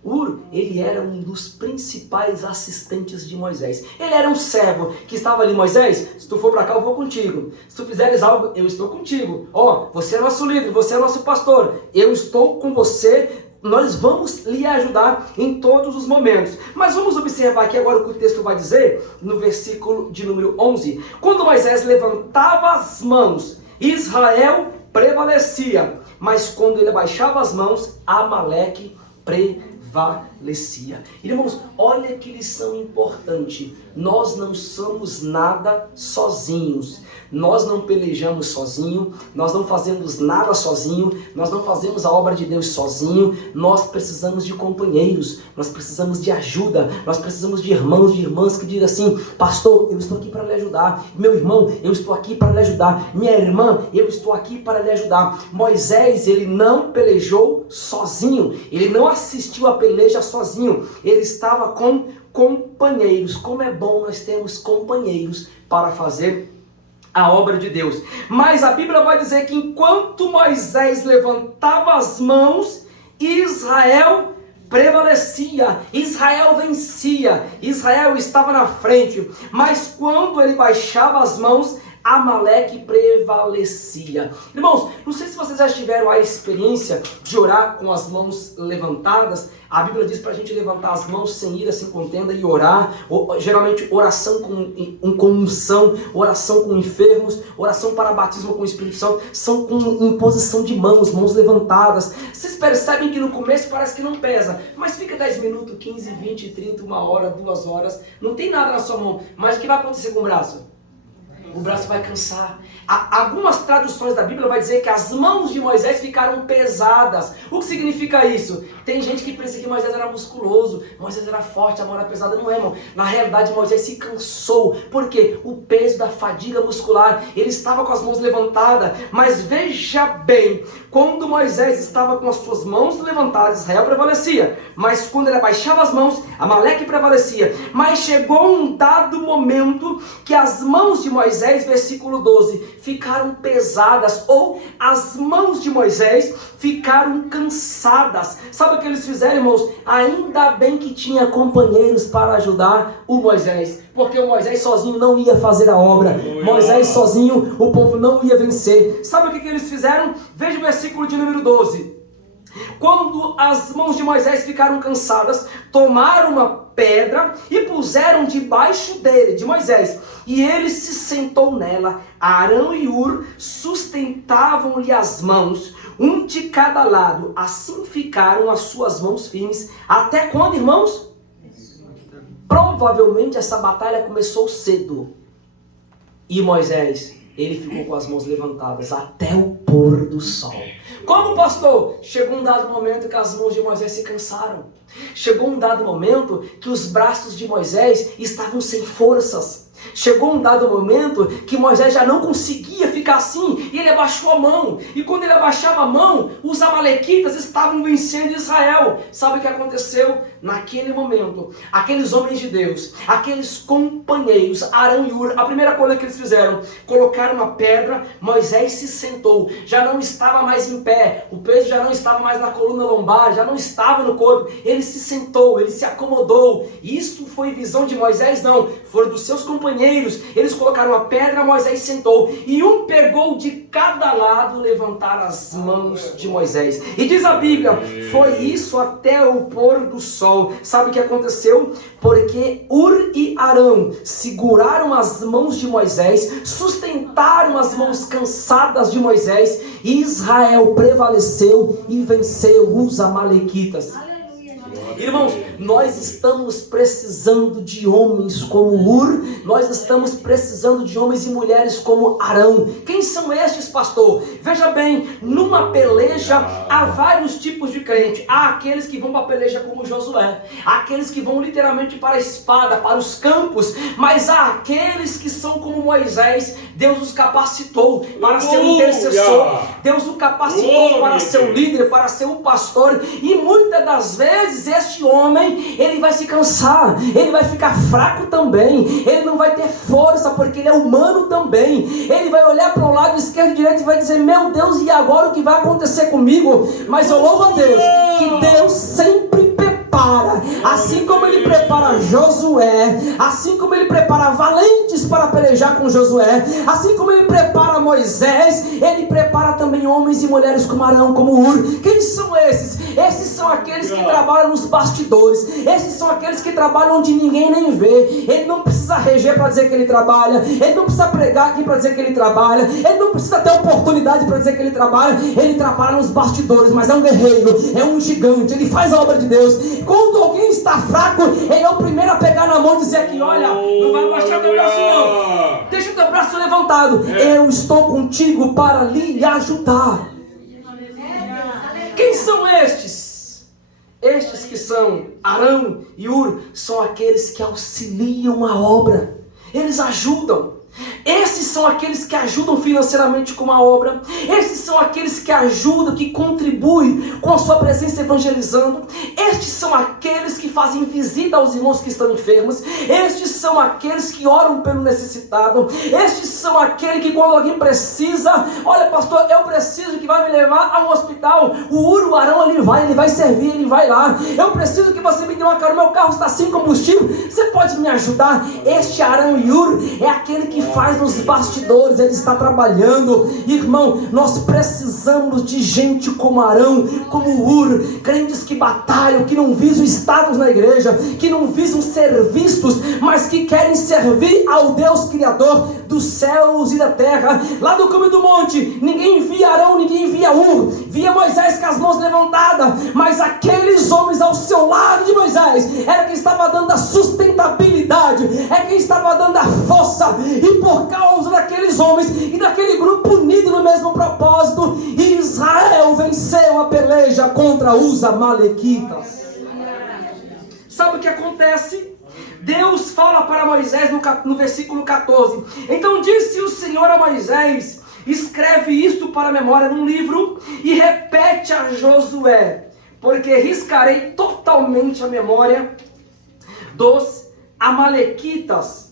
Ur, ele era um dos principais assistentes de Moisés. Ele era um servo que estava ali. Moisés, se tu for para cá, eu vou contigo. Se tu fizeres algo, eu estou contigo. Ó, você é nosso líder, você é nosso pastor. Eu estou com você. Nós vamos lhe ajudar em todos os momentos. Mas vamos observar aqui agora o que o texto vai dizer no versículo de número 11. Quando Moisés levantava as mãos, Israel prevalecia. Mas quando ele abaixava as mãos, Amaleque prevalecia. Irmãos, olha que lição importante. Nós não somos nada sozinhos. Nós não pelejamos sozinho, nós não fazemos nada sozinho, nós não fazemos a obra de Deus sozinho. Nós precisamos de companheiros, nós precisamos de ajuda, nós precisamos de irmãos, de irmãs que digam assim: pastor, eu estou aqui para lhe ajudar. Meu irmão, eu estou aqui para lhe ajudar. Minha irmã, eu estou aqui para lhe ajudar. Moisés, ele não pelejou sozinho, ele não assistiu a peleja sozinho, ele estava com companheiros. Como é bom nós termos companheiros para fazer a obra de Deus. Mas a Bíblia vai dizer que enquanto Moisés levantava as mãos, Israel prevalecia, Israel vencia, Israel estava na frente. Mas quando ele baixava as mãos, Amaleque prevalecia. Irmãos, não sei se vocês já tiveram a experiência de orar com as mãos levantadas. A Bíblia diz para a gente levantar as mãos sem ira, sem contenda e orar. Geralmente oração com unção, oração com enfermos, oração para batismo com o Espírito Santo, são com imposição de mãos, mãos levantadas. Vocês percebem que no começo parece que não pesa, mas fica 10 minutos, 15, 20, 30, 1 hora, 2 horas, não tem nada na sua mão. Mas o que vai acontecer com o braço? O braço vai cansar. Algumas traduções da Bíblia vai dizer que as mãos de Moisés ficaram pesadas. O que significa isso? Tem gente que pensa que Moisés era musculoso, Moisés era forte, a mão era pesada. Não é, irmão. Na realidade, Moisés se cansou. Por quê? O peso da fadiga muscular. Ele estava com as mãos levantadas. Mas veja bem, quando Moisés estava com as suas mãos levantadas, Israel prevalecia. Mas quando ele abaixava as mãos, Amaleque prevalecia. Mas chegou um dado momento que as mãos de Moisés, versículo 12, ficaram pesadas, ou as mãos de Moisés ficaram cansadas. Sabe o que eles fizeram, irmãos? Ainda bem que tinha companheiros para ajudar o Moisés, porque o Moisés sozinho não ia fazer a obra. Moisés sozinho, o povo não ia vencer. Sabe o que eles fizeram? Veja o versículo de número 12. Quando as mãos de Moisés ficaram cansadas, tomaram uma pedra e puseram debaixo dele, de Moisés, e ele se sentou nela. Arão e Ur sustentavam-lhe as mãos, um de cada lado. Assim ficaram as suas mãos firmes. Até quando, irmãos? Provavelmente essa batalha começou cedo. E Moisés, ele ficou com as mãos levantadas até o pôr do sol. Como, pastor? Chegou um dado momento que as mãos de Moisés se cansaram. Chegou um dado momento que os braços de Moisés estavam sem forças. Chegou um dado momento que Moisés já não conseguia ficar assim, e ele abaixou a mão. E quando ele abaixava a mão, os amalequitas estavam vencendo Israel. Sabe o que aconteceu? Naquele momento, aqueles homens de Deus, aqueles companheiros, Arão e Ur, a primeira coisa que eles fizeram, colocaram uma pedra. Moisés se sentou, já não estava mais em pé, o peso já não estava mais na coluna lombar, já não estava no corpo. Ele se sentou, ele se acomodou. Isso foi visão de Moisés? Não, foram dos seus companheiros. Eles colocaram a pedra, Moisés sentou, e um pegou de cada lado levantar as mãos de Moisés. E diz a Bíblia, foi isso até o pôr do sol. Sabe o que aconteceu? Porque Ur e Arão seguraram as mãos de Moisés, sustentaram as mãos cansadas de Moisés, e Israel prevaleceu e venceu os amalequitas. Irmãos, nós estamos precisando de homens como Ur, nós estamos precisando de homens e mulheres como Arão. Quem são estes, pastor? Veja bem, numa peleja há vários tipos de crente. Há aqueles que vão para a peleja como Josué, há aqueles que vão literalmente para a espada, para os campos, mas há aqueles que são como Moisés. Deus os capacitou para ser um intercessor, Deus o capacitou para ser um líder, para ser um pastor, e muitas das vezes este homem, ele vai se cansar, ele vai ficar fraco também, ele não vai ter força, porque ele é humano também. Ele vai olhar para o lado esquerdo e direito e vai dizer: meu Deus, e agora o que vai acontecer comigo? Mas eu louvo a Deus, que Deus sempre prepara, assim como ele prepara Josué, assim como ele prepara valentes para pelejar com Josué, assim como ele prepara Moisés, ele prepara também homens e mulheres como Arão, como Ur. Quem são esses? Esses são aqueles que trabalham nos bastidores, esses são aqueles que trabalham onde ninguém nem vê. Ele não precisa reger para dizer que ele trabalha, ele não precisa pregar aqui para dizer que ele trabalha, ele não precisa ter oportunidade para dizer que ele trabalha nos bastidores, mas é um guerreiro, é um gigante, ele faz a obra de Deus. Quando alguém está fraco, ele é o primeiro a pegar na mão e dizer aqui: olha, não vai baixar teu braço não, deixa o teu braço levantado, eu estou contigo para lhe ajudar. Quem são estes? Estes que são Arão e Ur são aqueles que auxiliam a obra, eles ajudam. Esses são aqueles que ajudam financeiramente com a obra. Esses são aqueles que ajudam, que contribuem com a sua presença evangelizando. Estes são aqueles que fazem visita aos irmãos que estão enfermos. Estes são aqueles que oram pelo necessitado. Estes são aqueles que, quando alguém precisa, olha, pastor, eu preciso que vai me levar a um hospital, o Ur, o Arão, ele vai servir, ele vai lá. Eu preciso que você me dê uma carona, meu carro está sem combustível, você pode me ajudar? Este Arão e Ur é aquele que faz nos bastidores, ele está trabalhando. Irmão, nós precisamos de gente como Arão, como Ur, crentes que batalham, que não visam status na igreja, que não visam ser vistos, mas que querem servir ao Deus Criador dos céus e da terra. Lá no cume do monte, ninguém via Arão, ninguém via Ur, via Moisés com as mãos levantadas, mas aqueles homens ao seu lado de Moisés era quem estava dando a sustentabilidade, é quem estava dando a força. E por causa daqueles homens e daquele grupo unido no mesmo propósito, Israel venceu a peleja contra os amalequitas. Sabe o que acontece? Deus fala para Moisés no versículo 14: então disse o Senhor a Moisés: escreve isto para a memória num livro e repete a Josué, porque riscarei totalmente a memória dos amalequitas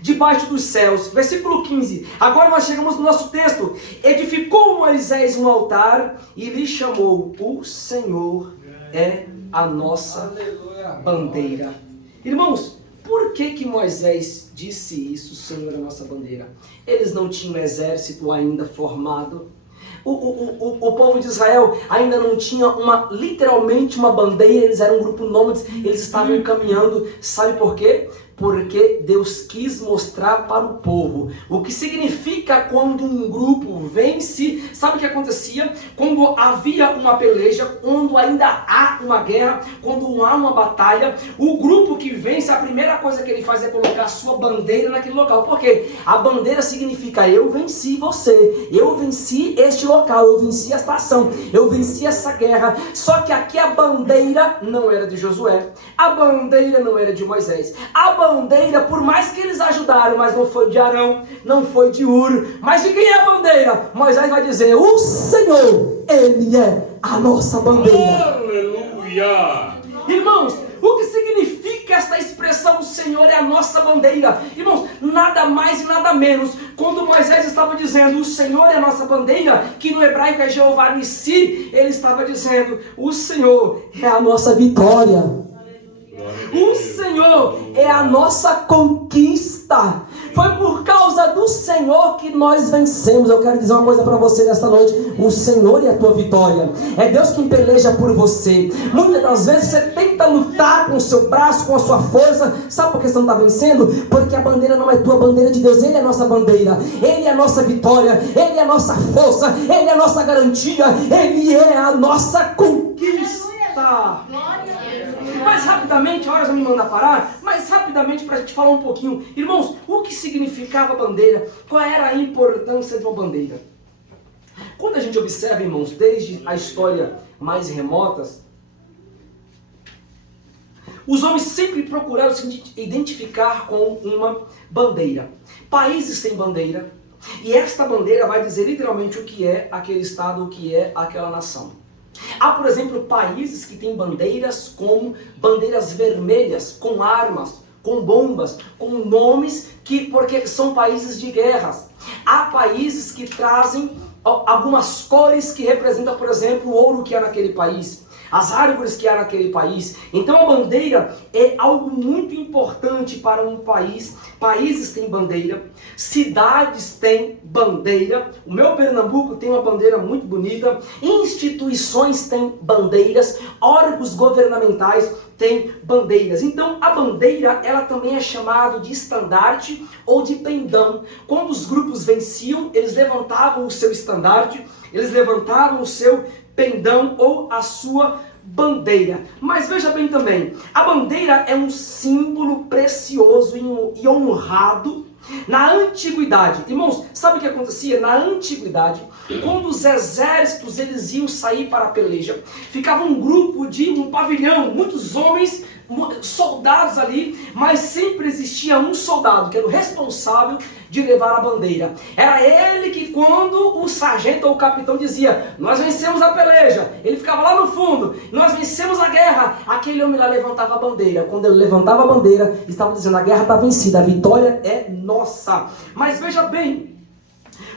debaixo dos céus. Versículo 15. Agora nós chegamos no nosso texto. Edificou Moisés um altar e lhe chamou: o Senhor é a nossa bandeira. Irmãos, por que Moisés disse isso? O Senhor é a nossa bandeira. Eles não tinham exército ainda formado. O povo de Israel ainda não tinha literalmente uma bandeira. Eles eram um grupo nômades, eles estavam caminhando. Sabe por quê? Porque Deus quis mostrar para o povo o que significa quando um grupo vence. Sabe o que acontecia? Quando havia uma peleja, quando ainda há uma guerra, quando há uma batalha, o grupo que vence, a primeira coisa que ele faz é colocar a sua bandeira naquele local. Por quê? A bandeira significa: eu venci você, eu venci este local, eu venci esta ação, eu venci essa guerra. Só que aqui a bandeira não era de Josué, a bandeira não era de Moisés, a bandeira, por mais que eles ajudaram, mas não foi de Arão, não foi de Ur. Mas de quem é a bandeira? Moisés vai dizer: o Senhor, Ele é a nossa bandeira. Aleluia! Irmãos, o que significa esta expressão: o Senhor é a nossa bandeira? Irmãos, nada mais e nada menos, quando Moisés estava dizendo o Senhor é a nossa bandeira, que no hebraico é Jeová Nissi, ele estava dizendo: o Senhor é a nossa vitória. O Senhor é a nossa conquista. Foi por causa do Senhor que nós vencemos. Eu quero dizer uma coisa para você nesta noite: o Senhor é a tua vitória. É Deus quem peleja por você. Muitas das vezes você tenta lutar com o seu braço, com a sua força. Sabe por que você não está vencendo? Porque a bandeira não é tua, a bandeira de Deus. Ele é a nossa bandeira, Ele é a nossa vitória, Ele é a nossa força, Ele é a nossa garantia, Ele é a nossa conquista. Eita! Glória a Deus. Mais rapidamente, a hora já me manda parar, mais rapidamente para a gente falar um pouquinho. Irmãos, o que significava bandeira? Qual era a importância de uma bandeira? Quando a gente observa, irmãos, desde a história mais remotas, os homens sempre procuraram se identificar com uma bandeira. Países têm bandeira, e esta bandeira vai dizer literalmente o que é aquele estado, o que é aquela nação. Há, por exemplo, países que têm bandeiras como bandeiras vermelhas, com armas, com bombas, com nomes porque são países de guerras. Há países que trazem algumas cores que representam, por exemplo, o ouro que há naquele país, as árvores que há naquele país. Então a bandeira é algo muito importante para um país. Países têm bandeira, cidades têm bandeira. O meu Pernambuco tem uma bandeira muito bonita. Instituições têm bandeiras, órgãos governamentais têm bandeiras. Então a bandeira, ela também é chamada de estandarte ou de pendão. Quando os grupos venciam, eles levantavam o seu estandarte, eles levantavam o seu pendão ou a sua bandeira. Mas veja bem também, a bandeira é um símbolo precioso e honrado na antiguidade. Irmãos, sabe o que acontecia? Na antiguidade, quando os exércitos eles iam sair para a peleja, ficava um grupo de um pavilhão, muitos homens, soldados ali, mas sempre existia um soldado que era o responsável de levar a bandeira. Era ele que, quando o sargento ou o capitão dizia, nós vencemos a peleja, ele ficava lá no fundo, nós vencemos a guerra, aquele homem lá levantava a bandeira. Quando ele levantava a bandeira, estava dizendo, a guerra está vencida, a vitória é nossa. Mas veja bem,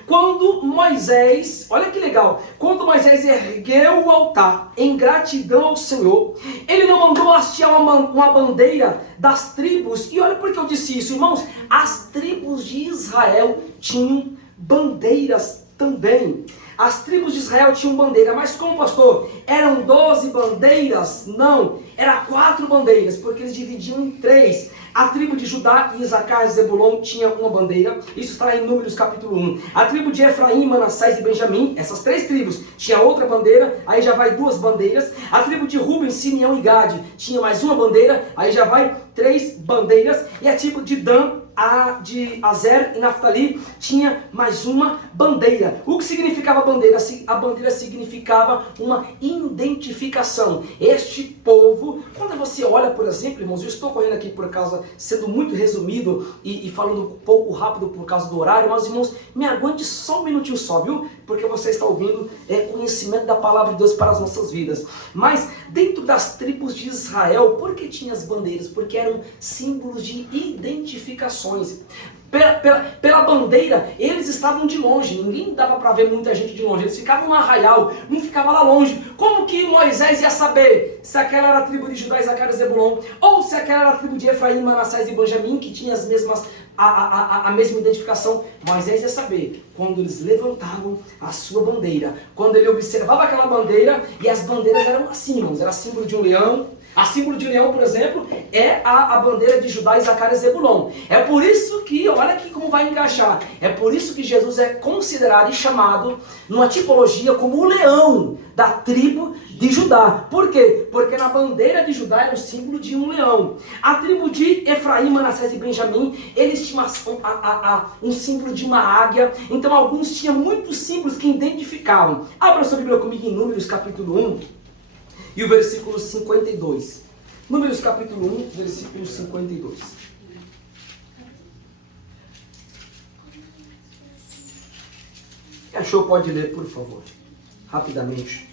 quando Moisés, olha que legal, quando Moisés ergueu o altar em gratidão ao Senhor, ele não mandou hastear uma bandeira das tribos. E olha por que eu disse isso, irmãos, as tribos de Israel tinham bandeiras também. As tribos de Israel tinham bandeira, mas como, pastor? Eram 12 bandeiras? Não, eram 4 bandeiras, porque eles dividiam em 3. A tribo de Judá, Isacar e Zebulon tinha uma bandeira, isso está em Números capítulo 1. A tribo de Efraim, Manassés e Benjamim, essas 3 tribos, tinha outra bandeira, aí já vai 2 bandeiras. A tribo de Ruben, Simeão e Gade tinha mais uma bandeira, aí já vai 3 bandeiras. E a tribo de Dan, a de Azer e Naftali tinha mais uma bandeira. O que significava a bandeira? A bandeira significava uma identificação. Este povo, quando você olha, por exemplo, irmãos, eu estou correndo aqui por causa, sendo muito resumido e falando um pouco rápido por causa do horário, mas irmãos, me aguente só um minutinho só, viu? Porque você está ouvindo conhecimento da palavra de Deus para as nossas vidas. Mas dentro das tribos de Israel, por que tinha as bandeiras? Porque eram símbolos de identificação. Pela bandeira, eles estavam de longe, ninguém dava para ver muita gente de longe, eles ficavam no arraial, um ficava lá longe. Como que Moisés ia saber se aquela era a tribo de Judá, Isacar e Zebulon, ou se aquela era a tribo de Efraim, Manassés e Benjamim, que tinha as mesmas, a mesma identificação? Moisés ia saber quando eles levantavam a sua bandeira, quando ele observava aquela bandeira, e as bandeiras eram assim, irmãos, era símbolo de um leão. A símbolo de leão, por exemplo, é a bandeira de Judá, Isacar e Zebulon. É por isso que, olha aqui como vai encaixar, é por isso que Jesus é considerado e chamado, numa tipologia, como o leão da tribo de Judá. Por quê? Porque na bandeira de Judá era o símbolo de um leão. A tribo de Efraim, Manassés e Benjamim, eles tinham um símbolo de uma águia. Então alguns tinham muitos símbolos que identificavam. Abra sua Bíblia comigo em Números capítulo 1. E o versículo 52. Números capítulo 1, versículo 52. Quem achou pode ler, por favor. Rapidamente.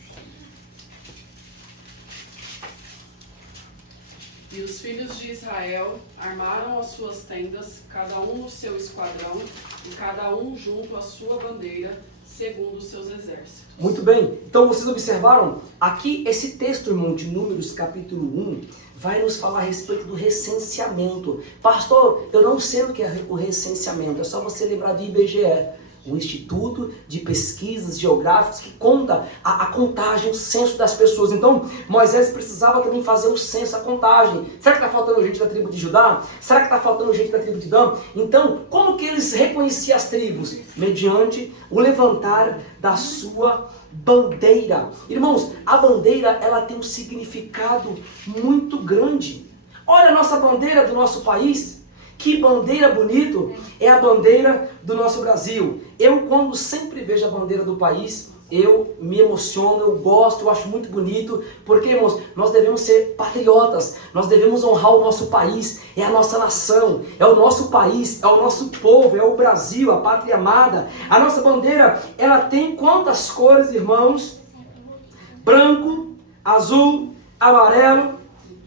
E os filhos de Israel armaram as suas tendas, cada um no seu esquadrão, e cada um junto à sua bandeira, segundo os seus exércitos. Muito bem, então vocês observaram, aqui esse texto, irmão, de Números capítulo 1, vai nos falar a respeito do recenseamento. Pastor, eu não sei o que é o recenseamento, é só você lembrar de IBGE. um instituto de pesquisas geográficas que conta a contagem, o censo das pessoas. Então, Moisés precisava também fazer o censo, a contagem. Será que está faltando gente da tribo de Judá? Será que está faltando gente da tribo de Dan? Então, como que eles reconheciam as tribos? Mediante o levantar da sua bandeira. Irmãos, a bandeira, ela tem um significado muito grande. Olha a nossa bandeira do nosso país. Que bandeira bonito é a bandeira do nosso Brasil. Eu, quando sempre vejo a bandeira do país, eu me emociono, eu gosto, eu acho muito bonito, porque, irmãos, nós devemos ser patriotas, nós devemos honrar o nosso país, é a nossa nação, é o nosso país, é o nosso povo, é o Brasil, a pátria amada. A nossa bandeira, ela tem quantas cores, irmãos? Branco, azul, amarelo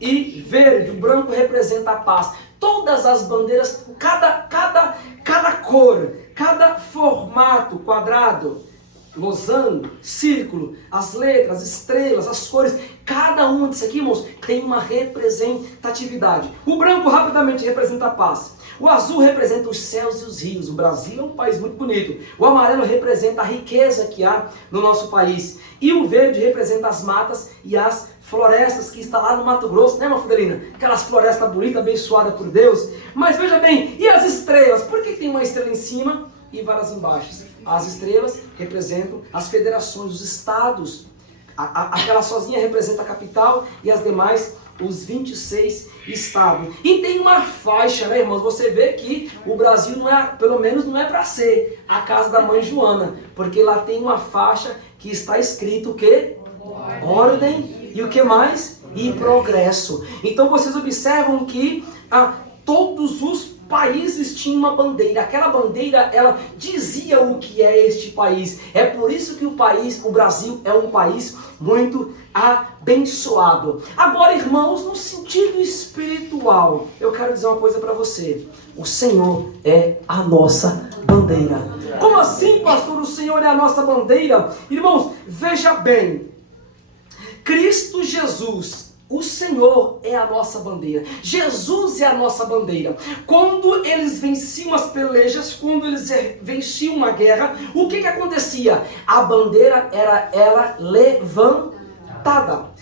e verde. O branco representa a paz. Todas as bandeiras, cada cor, cada formato, quadrado, losango, círculo, as letras, as estrelas, as cores, cada uma disso aqui, irmãos, tem uma representatividade. O branco rapidamente representa a paz. O azul representa os céus e os rios. O Brasil é um país muito bonito. O amarelo representa a riqueza que há no nosso país. E o verde representa as matas e as florestas que está lá no Mato Grosso, né, Mafudelina? Aquelas florestas bonitas, abençoadas por Deus. Mas veja bem, e as estrelas? Por que tem uma estrela em cima e várias embaixo? As estrelas representam as federações, os estados. Aquela sozinha representa a capital e as demais os 26 estados. E tem uma faixa, né, irmãos? Você vê que o Brasil não é, pelo menos não é para ser a casa da mãe Joana, porque lá tem uma faixa que está escrito o quê? Ordem e o que mais? E progresso. Então vocês observam que todos os países tinham uma bandeira. Aquela bandeira, ela dizia o que é este país. É por isso que o Brasil é um país muito abençoado. Agora, irmãos, no sentido espiritual, eu quero dizer uma coisa para você. O Senhor é a nossa bandeira. Como assim, pastor? O Senhor é a nossa bandeira? Irmãos, veja bem. Cristo Jesus, o Senhor é a nossa bandeira. Jesus é a nossa bandeira. Quando eles venciam as pelejas, quando eles venciam uma guerra, o que acontecia? A bandeira era levantada.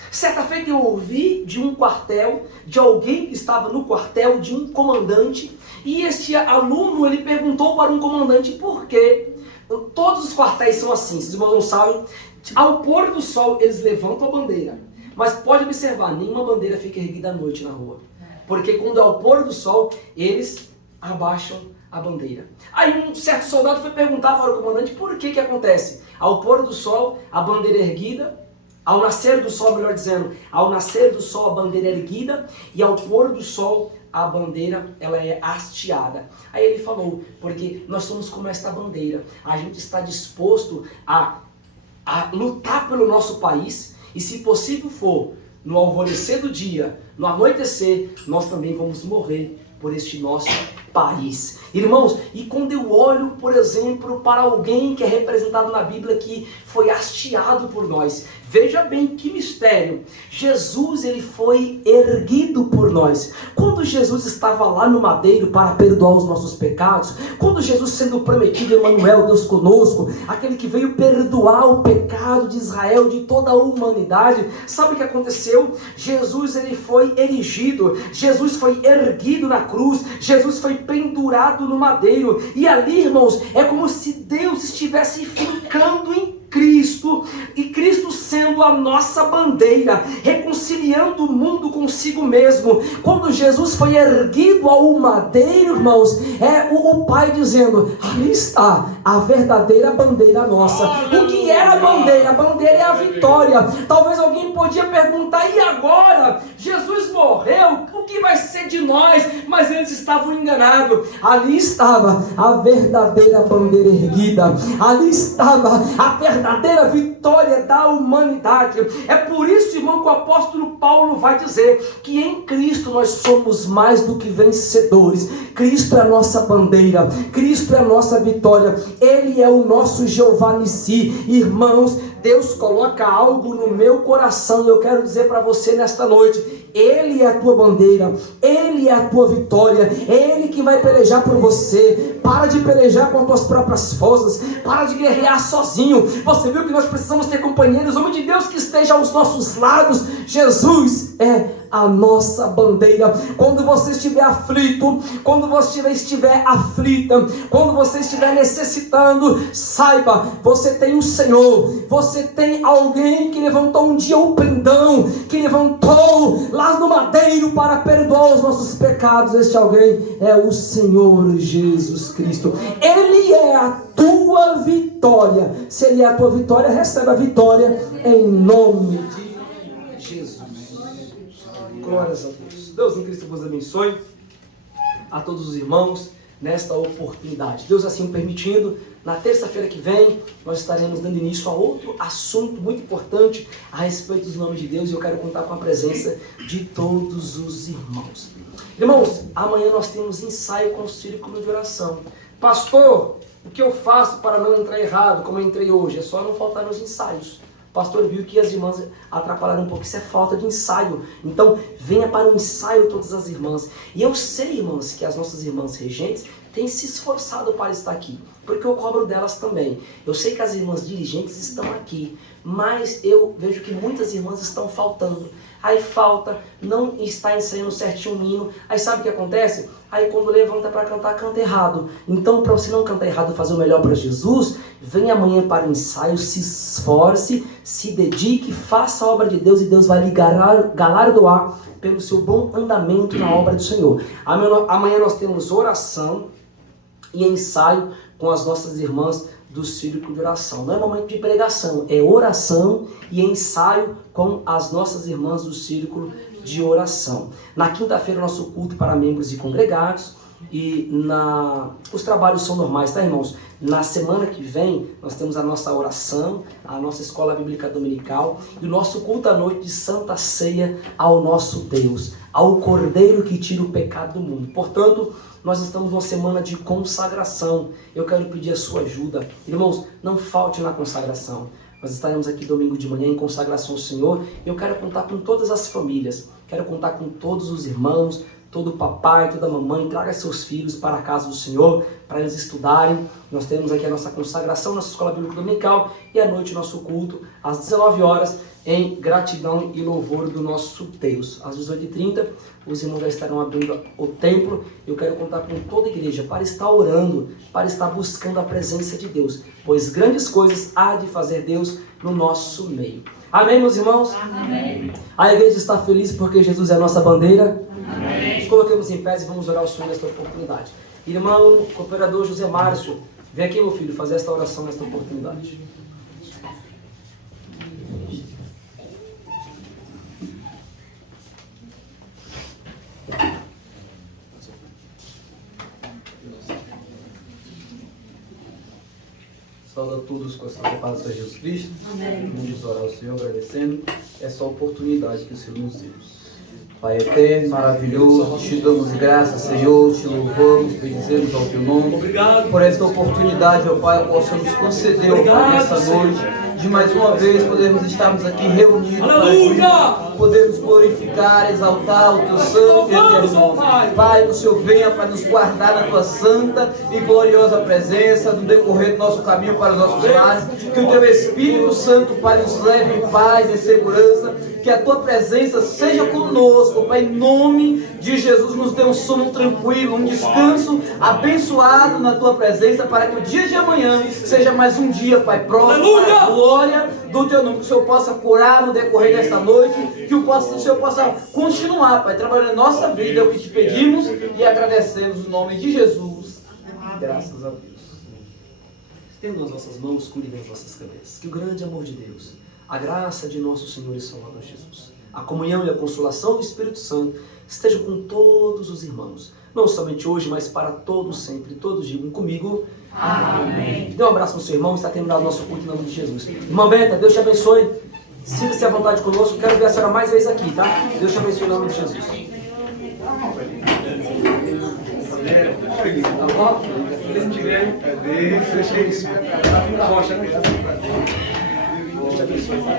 Certa feita eu ouvi de um quartel, de alguém que estava no quartel, de um comandante, e este aluno, ele perguntou para um comandante por quê. Todos os quartéis são assim, se os irmãos não sabem, ao pôr do sol eles levantam a bandeira. Mas pode observar, nenhuma bandeira fica erguida à noite na rua. Porque quando é ao pôr do sol, eles abaixam a bandeira. Aí um certo soldado foi perguntar para o comandante por que acontece. Ao pôr do sol, a bandeira é erguida. Ao nascer do sol, melhor dizendo, ao nascer do sol a bandeira é erguida. E ao pôr do sol, a bandeira ela é hasteada. Aí ele falou, porque nós somos como esta bandeira. A gente está disposto a lutar pelo nosso país. E se possível for, no alvorecer do dia, no anoitecer, nós também vamos morrer por este nosso país. Irmãos, e quando eu olho, por exemplo, para alguém que é representado na Bíblia que foi hasteado por nós, veja bem que mistério. Jesus, ele foi erguido por nós. Quando Jesus estava lá no madeiro para perdoar os nossos pecados, quando Jesus sendo prometido, Emanuel, Deus conosco, aquele que veio perdoar o pecado de Israel, de toda a humanidade, sabe o que aconteceu? Jesus, ele foi erigido, Jesus foi erguido na cruz, Jesus foi pendurado no madeiro, e ali, irmãos, é como se Deus estivesse ficando em Cristo, e Cristo sendo a nossa bandeira, reconciliando o mundo consigo mesmo. Quando Jesus foi erguido ao madeiro, irmãos, é o Pai dizendo, ali está a verdadeira bandeira nossa. O que era a bandeira? A bandeira é a vitória. Talvez alguém podia perguntar, e agora? Jesus morreu, o que vai ser de nós? Mas eles estavam enganados. Ali estava a verdadeira bandeira erguida, ali estava a verdadeira vitória da humanidade. É por isso, irmão, que o apóstolo Paulo vai dizer que em Cristo nós somos mais do que vencedores. Cristo é a nossa bandeira, Cristo é a nossa vitória, Ele é o nosso Jeová Nissi. Irmãos, Deus coloca algo no meu coração e eu quero dizer para você nesta noite, Ele é a tua bandeira, Ele é a tua vitória, é Ele quem vai pelejar por você. Para de pelejar com as tuas próprias forças. Para de guerrear sozinho. Você viu que nós precisamos ter companheiros, homem de Deus que esteja aos nossos lados. Jesus é a nossa bandeira. Quando você estiver aflito, quando você estiver aflita, quando você estiver necessitando, saiba, você tem um Senhor, você tem alguém que levantou um dia o pendão, que levantou lá no madeiro para perdoar os nossos pecados. Este alguém é o Senhor Jesus Cristo. Ele é a tua vitória. Se Ele é a tua vitória, recebe a vitória em nome de Jesus. Glórias a Deus. Deus em Cristo vos abençoe a todos os irmãos nesta oportunidade. Deus assim permitindo, na terça-feira que vem, nós estaremos dando início a outro assunto muito importante a respeito dos nomes de Deus, e eu quero contar com a presença de todos os irmãos. Irmãos, amanhã nós temos ensaio com o círculo de oração. Pastor, o que eu faço para não entrar errado, como eu entrei hoje? É só não faltar nos ensaios. O pastor viu que as irmãs atrapalharam um pouco, isso é falta de ensaio. Então, venha para o ensaio todas as irmãs. E eu sei, irmãs, que as nossas irmãs regentes têm se esforçado para estar aqui, porque eu cobro delas também. Eu sei que as irmãs dirigentes estão aqui, mas eu vejo que muitas irmãs estão faltando. Aí falta, não está ensaiando certinho o hino. Aí sabe o que acontece? Aí quando levanta para cantar, canta errado. Então, para você não cantar errado, fazer o melhor para Jesus, venha amanhã para o ensaio, se esforce, se dedique, faça a obra de Deus, e Deus vai lhe galardoar pelo seu bom andamento na obra do Senhor. Amanhã nós temos oração e ensaio com as nossas irmãs do círculo de oração. Não é momento de pregação, é oração e ensaio com as nossas irmãs do círculo de oração. Na quinta-feira, nosso culto para membros e congregados, e os trabalhos são normais, tá, irmãos? Na semana que vem, nós temos a nossa oração, a nossa escola bíblica dominical e o nosso culto à noite de Santa Ceia ao nosso Deus, ao Cordeiro que tira o pecado do mundo. Portanto, nós estamos numa semana de consagração. Eu quero pedir a sua ajuda. Irmãos, não falte na consagração. Nós estaremos aqui domingo de manhã em consagração ao Senhor. Eu quero contar com todas as famílias. Quero contar com todos os irmãos, todo o papai, toda a mamãe. Traga seus filhos para a casa do Senhor, para eles estudarem. Nós temos aqui a nossa consagração, nossa escola bíblica dominical, e à noite nosso culto, às 19 horas, em gratidão e louvor do nosso Deus. Às 18h30, os irmãos já estarão abrindo o templo. Eu quero contar com toda a igreja para estar orando, para estar buscando a presença de Deus, pois grandes coisas há de fazer Deus no nosso meio. Amém, meus irmãos? Amém. A igreja está feliz porque Jesus é a nossa bandeira. Amém. Nos coloquemos em pé e vamos orar ao Senhor nesta oportunidade. Irmão, cooperador José Márcio, vem aqui, meu filho, fazer esta oração nesta oportunidade. Saúde a todos com a sua paz para Jesus Cristo. Amém. Vamos orar ao Senhor agradecendo essa oportunidade que o Senhor nos deu. Pai eterno, maravilhoso, te damos graças, Senhor, te louvamos, bendizemos ao teu nome. Obrigado por esta oportunidade, ó Pai, a qual o Senhor nos concedeu, ó Pai, nessa noite, de mais uma vez podermos estarmos aqui reunidos, Pai, podermos glorificar, exaltar o teu santo e eterno nome. Pai, que o Senhor venha para nos guardar na tua santa e gloriosa presença, no decorrer do nosso caminho para os nossos lares, que o teu Espírito Santo, Pai, nos leve em paz e segurança, que a tua presença seja conosco, Pai, em nome de Jesus, nos dê um sono tranquilo, um descanso abençoado na tua presença, para que o dia de amanhã seja mais um dia, Pai, próximo para a glória do teu nome, que o Senhor possa curar no decorrer desta noite, que o Senhor possa continuar, Pai, trabalhando em nossa vida, é o que te pedimos e agradecemos no nome de Jesus. Graças a Deus. Estendam as vossas mãos, cuidem das vossas cabeças. Que o grande amor de Deus, a graça de nosso Senhor e Salvador Jesus, a comunhão e a consolação do Espírito Santo estejam com todos os irmãos, não somente hoje, mas para todos sempre. Todos digam comigo, amém. Dê um abraço no seu irmão, está terminado o nosso culto em nome de Jesus. Irmã Benta, Deus te abençoe, sinta-se à vontade conosco, quero ver a senhora mais vezes aqui, tá? Deus te abençoe em nome de Jesus. Tá bom? Deus te abençoe.